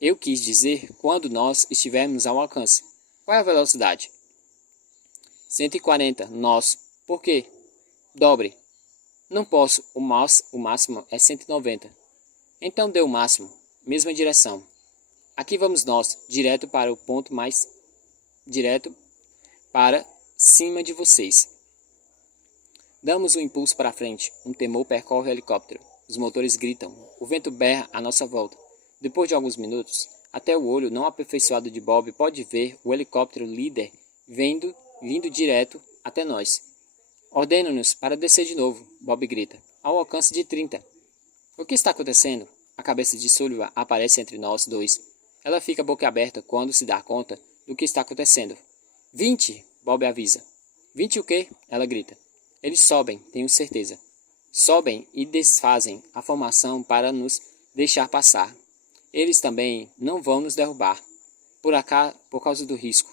Eu quis dizer quando nós estivermos ao alcance. Qual é a velocidade? 140 nós. Por quê? Dobre. Não posso, o máximo é 190. Então dê o máximo, mesma direção. Aqui vamos nós, direto para o ponto mais direto para cima de vocês. Damos um impulso para frente, um temor percorre o helicóptero. Os motores gritam, o vento berra à nossa volta. Depois de alguns minutos, até o olho não aperfeiçoado de Bob pode ver o helicóptero líder vindo direto até nós. Ordena-nos para descer de novo, Bob grita, ao alcance de 30. O que está acontecendo? A cabeça de Sullivan aparece entre nós dois. Ela fica boquiaberta quando se dá conta do que está acontecendo. 20, Bob avisa. 20 o quê? Ela grita. Eles sobem, tenho certeza. Sobem e desfazem a formação para nos deixar passar. Eles também não vão nos derrubar. Por causa do risco.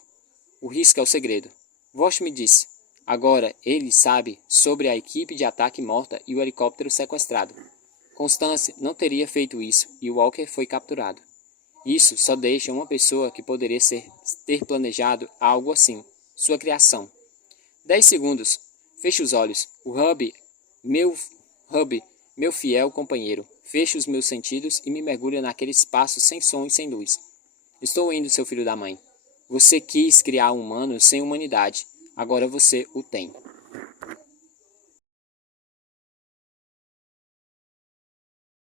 O risco é o segredo. Vosch me disse. Agora ele sabe sobre a equipe de ataque morta e o helicóptero sequestrado. Constance não teria feito isso e Walker foi capturado. Isso só deixa uma pessoa que poderia ter planejado algo assim. Sua criação. 10 segundos. Feche os olhos. Meu fiel companheiro. Feche os meus sentidos e me mergulha naquele espaço sem som e sem luz. Estou indo, seu filho da mãe. Você quis criar um humano sem humanidade. Agora você o tem.